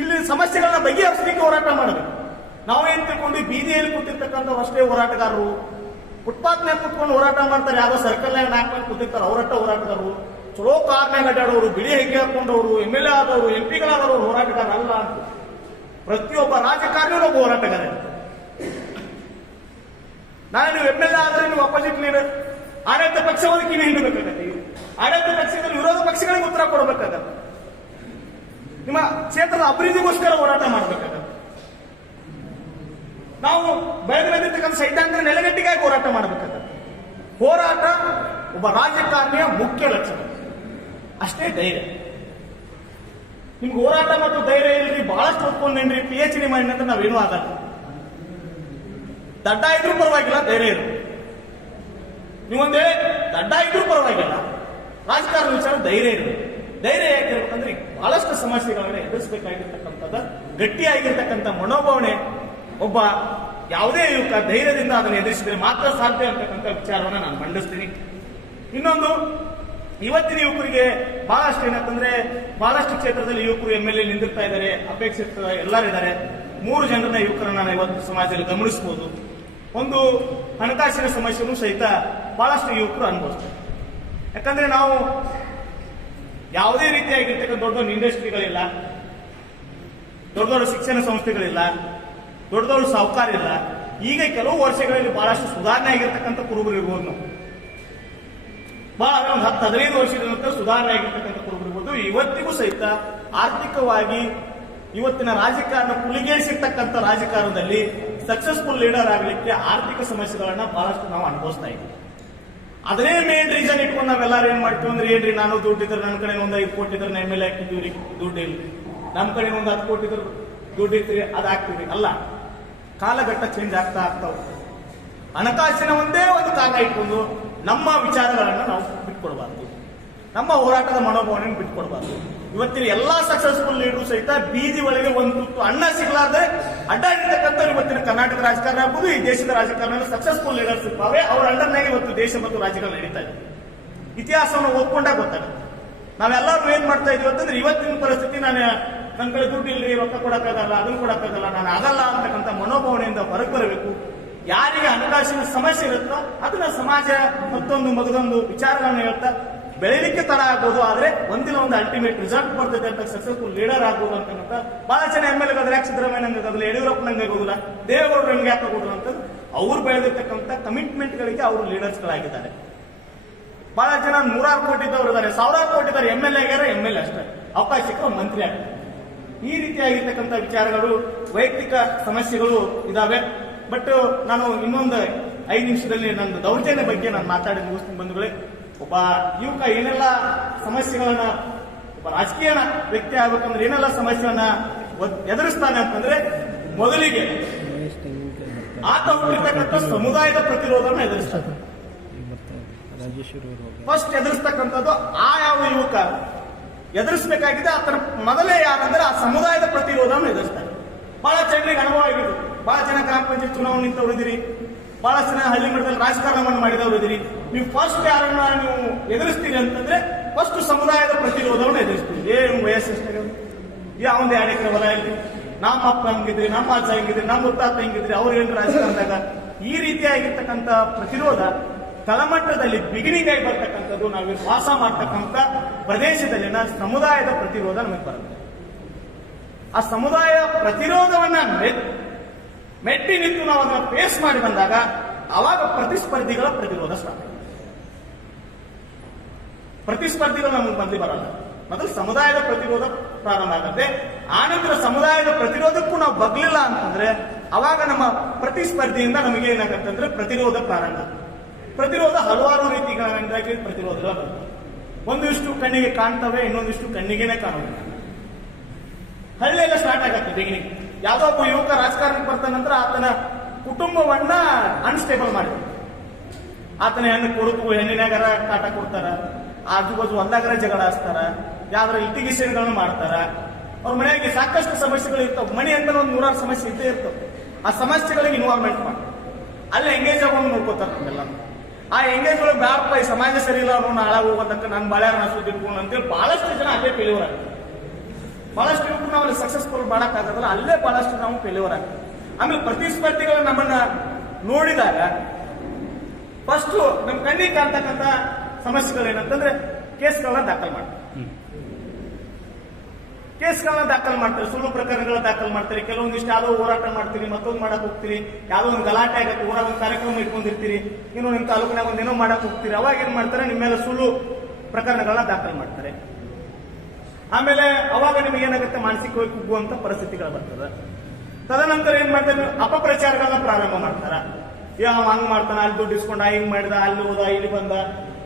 ಇಲ್ಲಿ ಸಮಸ್ಯೆಗಳನ್ನ ಬಗೆಹರಿಸಲಿಕ್ಕೆ ಹೋರಾಟ ಮಾಡಬೇಕು. ನಾವೇನ್ ತಿಳ್ಕೊಂಡು ಬೀದಿಯಲ್ಲಿ ಕೂತಿರ್ತಕ್ಕಂಥವ್ರು ಅಷ್ಟೇ ಹೋರಾಟಗಾರರು, ಫುಟ್ಪಾತ್ನಾಗ ಕೂತ್ಕೊಂಡು ಹೋರಾಟ ಮಾಡ್ತಾರೆ, ಯಾವ್ದೋ ಸರ್ಕಲ್ನಾಗ ನಾಲ್ಕು ಕೂತಿರ್ತಾರೆ ಅವರಟ್ಟ ಹೋರಾಟಗಾರರು. ಚಲೋ ಕಾರ್ನಾಗ ಅಡ್ಡಾಡೋರು, ಬಿಳಿ ಹೆಗ್ಗೆ ಹಾಕೊಂಡವರು, MLA ಆದವರು, MP ಗಳಾದವರು ಹೋರಾಟಗಾರ ಅಲ್ಲ ಅಂತ. ಪ್ರತಿಯೊಬ್ಬ ರಾಜಕಾರಣಿಯೂ ಒಬ್ಬ ಹೋರಾಟಗಾರ. ನಾನು ನೀವು MLA ಆದ್ರೆ ನೀವು ಅಪೋಸಿಟ್ ಲೀಡರ್, ಆಡಳಿತ ಪಕ್ಷವನ್ನು ಕಿವಿ ಹಿಂಡಬೇಕಾಗತ್ತೆ. ಆಡಳಿತ ಪಕ್ಷದಲ್ಲಿ ವಿರೋಧ ಪಕ್ಷಗಳಿಗೆ ಉತ್ತರ ಕೊಡಬೇಕಾಗತ್ತೆ. ನಿಮ್ಮ ಕ್ಷೇತ್ರದ ಅಭಿವೃದ್ಧಿಗೋಸ್ಕರ ಹೋರಾಟ ಮಾಡಬೇಕಾಗತ್ತೆ. ನಾವು ಬೆಳೆದು ಬಂದಿರ್ತಕ್ಕಂಥ ಸೈದ್ಧಾಂತಿಕ ನೆಲೆಗಟ್ಟಿಗಾಗಿ ಹೋರಾಟ ಮಾಡಬೇಕಾಗತ್ತೆ. ಹೋರಾಟ ಒಬ್ಬ ರಾಜಕಾರಣಿಯ ಮುಖ್ಯ ಲಕ್ಷಣ. ಅಷ್ಟೇ ಧೈರ್ಯ. ನಿಮ್ಗೆ ಹೋರಾಟ ಮತ್ತು ಧೈರ್ಯ ಇಲ್ರಿ, ಬಹಳಷ್ಟು ಓದ್ಕೊಂಡೇನ್ರಿ, PhD ಮಾಡಿನಂತ ನಾವೇನೂ ಆಗಲ್ಲ. ದಡ್ಡ ಇದ್ರೂ ಪರವಾಗಿಲ್ಲ, ಧೈರ್ಯ ಇರು. ನೀವೊಂದೇ ದಡ್ಡ ಇದ್ರೂ ಪರವಾಗಿಲ್ಲ, ರಾಜಕಾರಣ ವಿಚಾರ ಧೈರ್ಯ ಇರಬೇಕು. ಧೈರ್ಯ ಯಾಕಿರ್ಬೇಕಂದ್ರೆ ಬಹಳಷ್ಟು ಸಮಸ್ಯೆಗಳನ್ನ ಎದುರಿಸಬೇಕಾಗಿರ್ತಕ್ಕಂಥದ್ದು ಗಟ್ಟಿಯಾಗಿರ್ತಕ್ಕಂಥ ಮನೋಭಾವನೆ ಒಬ್ಬ ಯಾವುದೇ ಯುವಕ ಧೈರ್ಯದಿಂದ ಅದನ್ನು ಎದುರಿಸಿದ್ರೆ ಮಾತ್ರ ಸಾಧ್ಯ ಅಂತಕ್ಕಂಥ ವಿಚಾರವನ್ನ ನಾನು ಮಂಡಿಸ್ತೀನಿ. ಇನ್ನೊಂದು, ಇವತ್ತಿನ ಯುವಕರಿಗೆ ಬಹಳಷ್ಟು ಏನಂತಂದ್ರೆ ಬಹಳಷ್ಟು ಕ್ಷೇತ್ರದಲ್ಲಿ ಯುವಕರು MLA ನಿಂದಿರ್ತಾ ಇದ್ದಾರೆ, ಅಪೇಕ್ಷಿತ ಎಲ್ಲರಿದ್ದಾರೆ. 3 ಜನರನ್ನ ಯುವಕರನ್ನ ನಾವು ಇವತ್ತು ಸಮಾಜದಲ್ಲಿ ಗಮನಿಸಬಹುದು. ಒಂದು, ಹಣಕಾಸಿನ ಸಮಸ್ಯೆನೂ ಸಹಿತ ಬಹಳಷ್ಟು ಯುವಕರು ಅನುಭವಿಸ್ತಾರೆ. ಯಾಕಂದ್ರೆ ನಾವು ಯಾವುದೇ ರೀತಿಯಾಗಿರ್ತಕ್ಕಂಥ ದೊಡ್ಡ ದೊಡ್ಡ ಇಂಡಸ್ಟ್ರಿಗಳಿಲ್ಲ, ದೊಡ್ಡ ದೊಡ್ಡ ಶಿಕ್ಷಣ ಸಂಸ್ಥೆಗಳಿಲ್ಲ, ದೊಡ್ಡ ದೊಡ್ಡ ಸಾಹುಕಾರ ಇಲ್ಲ. ಈಗ ಕೆಲವು ವರ್ಷಗಳಲ್ಲಿ ಬಹಳಷ್ಟು ಸುಧಾರಣೆ ಆಗಿರ್ತಕ್ಕಂಥ ಕುರುಬರು ಇರ್ಬೋದು. ನಾವು ಬಹಳ ಒಂದು 10-15 ವರ್ಷದ ನಂತರ ಸುಧಾರಣೆ ಆಗಿರ್ತಕ್ಕಂಥ ಕುರುಬರು ಇರ್ಬೋದು. ಇವತ್ತಿಗೂ ಸಹಿತ ಆರ್ಥಿಕವಾಗಿ ಇವತ್ತಿನ ರಾಜಕಾರಣ ಕುಲಿಗೇರಿಸಿರ್ತಕ್ಕಂಥ ರಾಜಕಾರಣದಲ್ಲಿ ಸಕ್ಸಸ್ಫುಲ್ ಲೀಡರ್ ಆಗಲಿಕ್ಕೆ ಆರ್ಥಿಕ ಸಮಸ್ಯೆಗಳನ್ನ ಬಹಳಷ್ಟು ನಾವು ಅನುಭವಿಸ್ತಾ ಇದ್ದೀವಿ. ಅದನ್ನೇ ಮೇನ್ ರೀಸನ್ ಇಟ್ಕೊಂಡು ನಾವೆಲ್ಲರೂ ಏನ್ ಮಾಡ್ತೀವಿ ಅಂದ್ರೆ, ಏನ್ರಿ ನಾನು ದುಡ್ಡಿದ್ರೆ ನನ್ನ ಕಡೆ ಒಂದು 5 ಕೋಟಿ ಇದ್ರೆ MLA ಹಾಕಿದ್ದೀವಿ, ದುಡ್ಡು ಇಲ್ಲ. ನಮ್ಮ ಕಡೆ ಒಂದು 10 ಕೋಟಿ ಇದ್ರೆ ದುಡ್ಡು ಇರ್ತೀವಿ, ಅದು ಹಾಕ್ತೀವಿ. ಅಲ್ಲ, ಕಾಲಘಟ್ಟ ಚೇಂಜ್ ಆಗ್ತಾ ಹೋಗ್ತದೆ. ಹಣಕಾಸಿನ ಒಂದೇ ಒಂದು ಕಾರಣ ಇಟ್ಕೊಂಡು ನಮ್ಮ ವಿಚಾರಗಳನ್ನ ನಾವು ಬಿಟ್ಕೊಡ್ಬಾರ್ದು, ನಮ್ಮ ಹೋರಾಟದ ಮನೋಭಾವನೆ ಬಿಟ್ಕೊಡ್ಬಾರ್ದು. ಇವತ್ತಿನ ಎಲ್ಲಾ ಸಕ್ಸಸ್ಫುಲ್ ಲೀಡರ್ ಸಹಿತ ಬೀದಿ ಒಳಗೆ ಒಂದು ತುತ್ತು ಅನ್ನ ಸಿಗಲಾರ್ದೆ ಅಡ್ಡಾಡಿರ್ತಕ್ಕಂಥ ಇವತ್ತಿನ ಕರ್ನಾಟಕ ರಾಜಕಾರಣ ಆಗ್ಬೋದು, ಈ ದೇಶದ ರಾಜಕಾರಣ ಸಕ್ಸಸ್ಫುಲ್ ಲೀಡರ್ಸ್ ಇರ್ತಾವೆ. ಅವರ ಅಂಡರ್ನಾಗೆ ಇವತ್ತು ದೇಶ ಮತ್ತು ರಾಜ್ಯಗಳು ನಡೀತಾ ಇದೆ. ಇತಿಹಾಸವನ್ನು ಓದ್ಕೊಂಡಾಗ ಗೊತ್ತಾಗುತ್ತೆ. ನಾವೆಲ್ಲರೂ ಏನ್ ಮಾಡ್ತಾ ಇದೀವಿ ಅಂತಂದ್ರೆ, ಇವತ್ತಿನ ಪರಿಸ್ಥಿತಿ ನನ್ನ ಕಡೆ ದುಡ್ಡು ಇಲ್ರಿ, ರೊಕ್ಕ ಕೊಡಕ್ಕಾಗಲ್ಲ, ಅದನ್ನು ಕೊಡಕ್ಕಾಗಲ್ಲ, ನಾನು ಆಗಲ್ಲ ಅಂತಕ್ಕಂಥ ಮನೋಭಾವನೆಯಿಂದ ಹೊರಗೆ ಬರಬೇಕು. ಯಾರಿಗೆ ಹಣಕಾಸಿನ ಸಮಸ್ಯೆ ಇರುತ್ತೋ ಅದನ್ನ ಸಮಾಜ ಮತ್ತೊಂದು ವಿಚಾರಗಳನ್ನ ಹೇಳ್ತಾ ಬೆಳಿಲಿಕ್ಕೆ ತಡ ಆಗ್ಬೋದು, ಆದ್ರೆ ಒಂದಿನ ಒಂದು ಅಲ್ಟಿಮೇಟ್ ರಿಸಲ್ಟ್ ಬರ್ತದೆ ಅಂತ ಸಕ್ಸಸ್ಫುಲ್ ಲೀಡರ್ ಆಗ್ಬೋದು ಅಂತ ಬಹಳ ಜನ MLA ಯಾಕೆ ಸಿದ್ದರಾಮಯ್ಯ ನಂಗೆ ಆಗೋದಿಲ್ಲ, ಯಡಿಯೂರಪ್ಪ ನಂಗೆ ಆಗೋದಿಲ್ಲ, ದೇವೇಗೌಡರು ನಂಗೆ ಯಾಕೆ ಆಗೋದಿಲ್ಲ ಅಂತ ಅವ್ರು ಬೆಳೆದಿರ್ತಕ್ಕಂಥ ಕಮಿಟ್ಮೆಂಟ್ ಗಳಿಗೆ ಅವರು ಲೀಡರ್ಸ್ ಗಳಾಗಿದ್ದಾರೆ. ಬಹಳ ಜನ 100 ಕೋಟಿ ಇದ್ದವರು ಇದ್ದಾರೆ, 1000 ಕೋಟಿ ಇದ್ದಾರೆ, MLA ಆಗ್ಯಾರ, MLA ಅಷ್ಟೇ, ಅವಕಾಶ ಸಿಕ್ಕರು ಮಂತ್ರಿ ಆಗ್ತಾರೆ. ಈ ರೀತಿಯಾಗಿರ್ತಕ್ಕಂಥ ವಿಚಾರಗಳು, ವೈಯಕ್ತಿಕ ಸಮಸ್ಯೆಗಳು ಇದಾವೆ. ಬಟ್ ನಾನು ಇನ್ನೊಂದು 5 ನಿಮಿಷದಲ್ಲಿ ನನ್ನ ದೌರ್ಜನ್ಯ ಬಗ್ಗೆ ನಾನು ಮಾತಾಡಿ ಮುಗಿಸ್ತೀನಿ ಬಂಧುಗಳೇ. ಒಬ್ಬ ಯುವಕ ಏನೆಲ್ಲ ಸಮಸ್ಯೆಗಳನ್ನ, ಒಬ್ಬ ರಾಜಕೀಯ ವ್ಯಕ್ತಿ ಆಗ್ಬೇಕಂದ್ರೆ ಏನೆಲ್ಲ ಸಮಸ್ಯೆಗಳನ್ನ ಎದುರಿಸ್ತಾನೆ ಅಂತಂದ್ರೆ, ಮೊದಲಿಗೆ ಆತ ಹುಟ್ಟಿರ್ತಕ್ಕಂಥ ಸಮುದಾಯದ ಪ್ರತಿರೋಧನ ಎದುರಿಸ್ತಾನೆ. ಫಸ್ಟ್ ಎದುರಿಸ್ತಕ್ಕಂಥದ್ದು ಆ ಯಾವ ಯುವಕ ಎದುರಿಸಬೇಕಾಗಿದೆ ಆತನ ಮೊದಲೇ ಯಾರಂದ್ರೆ ಆ ಸಮುದಾಯದ ಪ್ರತಿರೋಧವನ್ನು ಎದುರಿಸ್ತಾರೆ. ಬಹಳ ಜನರಿಗೆ ಅನುಭವ ಆಗಿದ್ದು, ಬಹಳ ಜನ ಗ್ರಾಮ ಪಂಚಾಯತ್ ಚುನಾವಣೆ ನಿಂತವ್ರು ಇದ್ದೀರಿ, ಬಹಳಷ್ಟು ಜನ ಹಳ್ಳಿ ಮಟ್ಟದಲ್ಲಿ ರಾಜಕಾರಣವನ್ನು ಮಾಡಿದವರು ಇದ್ದೀರಿ. ನೀವು ಫಸ್ಟ್ ಯಾರನ್ನ ನೀವು ಎದುರಿಸ್ತೀರಿ ಅಂತಂದ್ರೆ ಫಸ್ಟ್ ಸಮುದಾಯದ ಪ್ರತಿರೋಧವನ್ನು ಎದುರಿಸ್ತೀರಿ. ಏನು ವಯಸ್ಸು ಯಾವಂದು 2 ಎಕರೆ ಹೊಲ ಇರಲಿ, ನಮ್ಮ ಅಪ್ಪ ಹಂಗಿದ್ರಿ, ನಮ್ಮ ಅಜ್ಜ ಹಿಂಗಿದ್ರಿ, ನಮ್ಮ ಮುತ್ತಾತ ಹಿಂಗಿದ್ರಿ, ಅವ್ರು ಏನು ರಾಜಕಾರಣದಾಗ ಈ ರೀತಿಯಾಗಿರ್ತಕ್ಕಂಥ ಪ್ರತಿರೋಧ ತಳಮಟ್ಟದಲ್ಲಿ ಬಿಗಿನಿಗಾಗಿ ಬರ್ತಕ್ಕಂಥದ್ದು, ನಾವು ವಾಸ ಮಾಡ್ತಕ್ಕಂಥ ಪ್ರದೇಶದಲ್ಲಿನ ಸಮುದಾಯದ ಪ್ರತಿರೋಧ ನಮಗೆ ಬರುತ್ತೆ. ಆ ಸಮುದಾಯ ಪ್ರತಿರೋಧವನ್ನ ಮೆಟ್ಟಿ ನಿಂತು ನಾವು ಅದನ್ನ ಫೇಸ್ ಮಾಡಿ ಬಂದಾಗ ಅವಾಗ ಪ್ರತಿಸ್ಪರ್ಧಿಗಳ ಪ್ರತಿರೋಧ ಸ್ಟಾರ್ಟ್. ಪ್ರತಿಸ್ಪರ್ಧಿಗಳು ನಮಗೆ ಬಂದು ಬರಲ್ಲ. ಮೊದಲು ಸಮುದಾಯದ ಪ್ರತಿರೋಧ ಪ್ರಾರಂಭ ಆಗುತ್ತೆ. ಆನಂತರ ಸಮುದಾಯದ ಪ್ರತಿರೋಧಕ್ಕೂ ನಾವು ಬಗ್ಲಿಲ್ಲ ಅಂತಂದ್ರೆ ಅವಾಗ ನಮ್ಮ ಪ್ರತಿಸ್ಪರ್ಧಿಯಿಂದ ನಮಗೆ ಏನಾಗುತ್ತೆ ಅಂದ್ರೆ ಪ್ರತಿರೋಧ ಪ್ರಾರಂಭ. ಪ್ರತಿರೋಧ ಹಲವಾರು ರೀತಿಗಳಾಗಿ ಪ್ರತಿರೋಧಗಳು ಬರ್ತವೆ. ಒಂದಿಷ್ಟು ಕಣ್ಣಿಗೆ ಕಾಣ್ತವೆ, ಇನ್ನೊಂದಿಷ್ಟು ಕಣ್ಣಿಗೆನೆ ಕಾಣುವುದಿಲ್ಲ. ಹಳ್ಳಿಯೆಲ್ಲ ಸ್ಟಾರ್ಟ್ ಆಗತ್ತೆ ಬಿಗಿನಿಂಗ್. ಯಾವುದೋ ಒಬ್ಬ ಯುವಕ ರಾಜಕಾರಣಕ್ಕೆ ಬರ್ತಾನ ನಂತರ ಆತನ ಕುಟುಂಬವನ್ನ ಅನ್ಸ್ಟೇಬಲ್ ಮಾಡಿದ್ರು. ಆತನ ಹೆಣ್ಣು ಕೊಡುಕು, ಹೆಣ್ಣಿನಾಗರ ಕಾಟ ಕೊಡ್ತಾರ, ಆಜು ಬಾಜು ಒಂದಾಗರ ಜಗಳ ಹಚ್ತಾರ, ಯಾವ್ದಾರ ಲಿಟಿಗೇಷನ್ಗಳನ್ನ ಮಾಡ್ತಾರ. ಅವ್ರ ಮನೆಯಾಗಿ ಸಾಕಷ್ಟು ಸಮಸ್ಯೆಗಳು ಇರ್ತಾವ. ಮನೆ ಅಂತ ಒಂದು 100 ಸಮಸ್ಯೆ ಇದ್ದೇ ಇರ್ತಾವ. ಆ ಸಮಸ್ಯೆಗಳಿಗೆ ಇನ್ವಾಲ್ವ್ಮೆಂಟ್ ಮಾಡ್ತಾರೆ, ಅಲ್ಲಿ ಎಂಗೇಜ್ ಆಗೋದು ನೋಡ್ಕೋತಾರ. ನಮ್ಮೆಲ್ಲ ಆ ಎಂಗೇಜ್ ಒಳಗೆ ಬ್ಯಾಡಪ್ಪ, ಈ ಸಮಾಜ ಸರಿ ಇಲ್ಲ, ಅವ್ರನ್ನ ಹಾಳಾಗಿ ಹೋಗೋದಕ್ಕೆ ನಾನು ಬಾಳ್ಯಾರ ಸುದ್ದಿ ಇಟ್ಕೊಂಡು ಅಂತೇಳಿ ಬಹಳಷ್ಟು ಜನ ಅಲ್ಲೇ ಫೇಲ್ಯೂರ್ ಆಗ್ತದೆ. ಬಹಳಷ್ಟು ಯುವಕರು ನಾವು ಅಲ್ಲಿ ಸಕ್ಸಸ್ಫುಲ್ ಮಾಡಕ್ಕಾಗಲ್ಲ, ಅಲ್ಲೇ ಬಹಳಷ್ಟು ನಾವು ಫೇಲ್ಯೂರ್ ಆಗ್ತದೆ. ಆಮೇಲೆ ಪ್ರತಿಸ್ಪರ್ಧಿಗಳು ನಮ್ಮನ್ನ ನೋಡಿದಾಗ ಫಸ್ಟ್ ನಮ್ ಕಣ್ಣಿಗೆ ಕಾಣ್ತಕ್ಕಂಥ ಸಮಸ್ಯೆಗಳೇನಂತಂದ್ರೆ ಕೇಸ್ಗಳನ್ನ ದಾಖಲು ಮಾಡ್ತಾರೆ. ಕೇಸ್ಗಳನ್ನ ದಾಖಲು ಮಾಡ್ತಾರೆ, ಸುಳ್ಳು ಪ್ರಕರಣಗಳ ದಾಖಲು ಮಾಡ್ತಾರೆ. ಕೆಲವೊಂದಿಷ್ಟು ಯಾವ್ದೋ ಹೋರಾಟ ಮಾಡ್ತೀರಿ, ಮತ್ತೊಂದು ಮಾಡಕ್ ಹೋಗ್ತೀರಿ, ಯಾವ್ದೋ ಒಂದು ಗಲಾಟೆ ಆಗತ್ತೆ, ಊರಾಗ ಒಂದು ಕಾರ್ಯಕ್ರಮ ಇಟ್ಕೊಂಡಿರ್ತೀರಿ, ಇನ್ನು ನಿಮ್ ತಾಲೂಕಿನಾಗ ಒಂದೇನೋ ಮಾಡಕ್ ಹೋಗ್ತೀರಿ. ಅವಾಗ ಏನ್ ಮಾಡ್ತಾರೆ, ನಿಮ್ಮ ಮೇಲೆ ಸುಳ್ಳು ಪ್ರಕರಣಗಳನ್ನ ದಾಖಲು ಮಾಡ್ತಾರೆ. ಆಮೇಲೆ ಅವಾಗ ನಿಮಗೆ ಏನಾಗುತ್ತೆ, ಮಾನಸಿಕವಾಗಿ ಕುಗ್ಗುವಂತ ಪರಿಸ್ಥಿತಿಗಳು ಬರ್ತದೆ. ತದನಂತರ ಏನ್ ಮಾಡ್ತಾರೆ, ಅಪಪ್ರಚಾರಗಳನ್ನ ಪ್ರಾರಂಭ ಮಾಡ್ತಾರ. ಯಾವ ಹಂಗ್ ಮಾಡ್ತಾನ, ಅಲ್ಲಿ ದುಡ್ಡು ಇಸ್ಕೊಂಡ, ಹಿಂಗ್ ಮಾಡಿದ, ಅಲ್ಲಿ ಹೋದ, ಇಲ್ಲಿ ಬಂದ,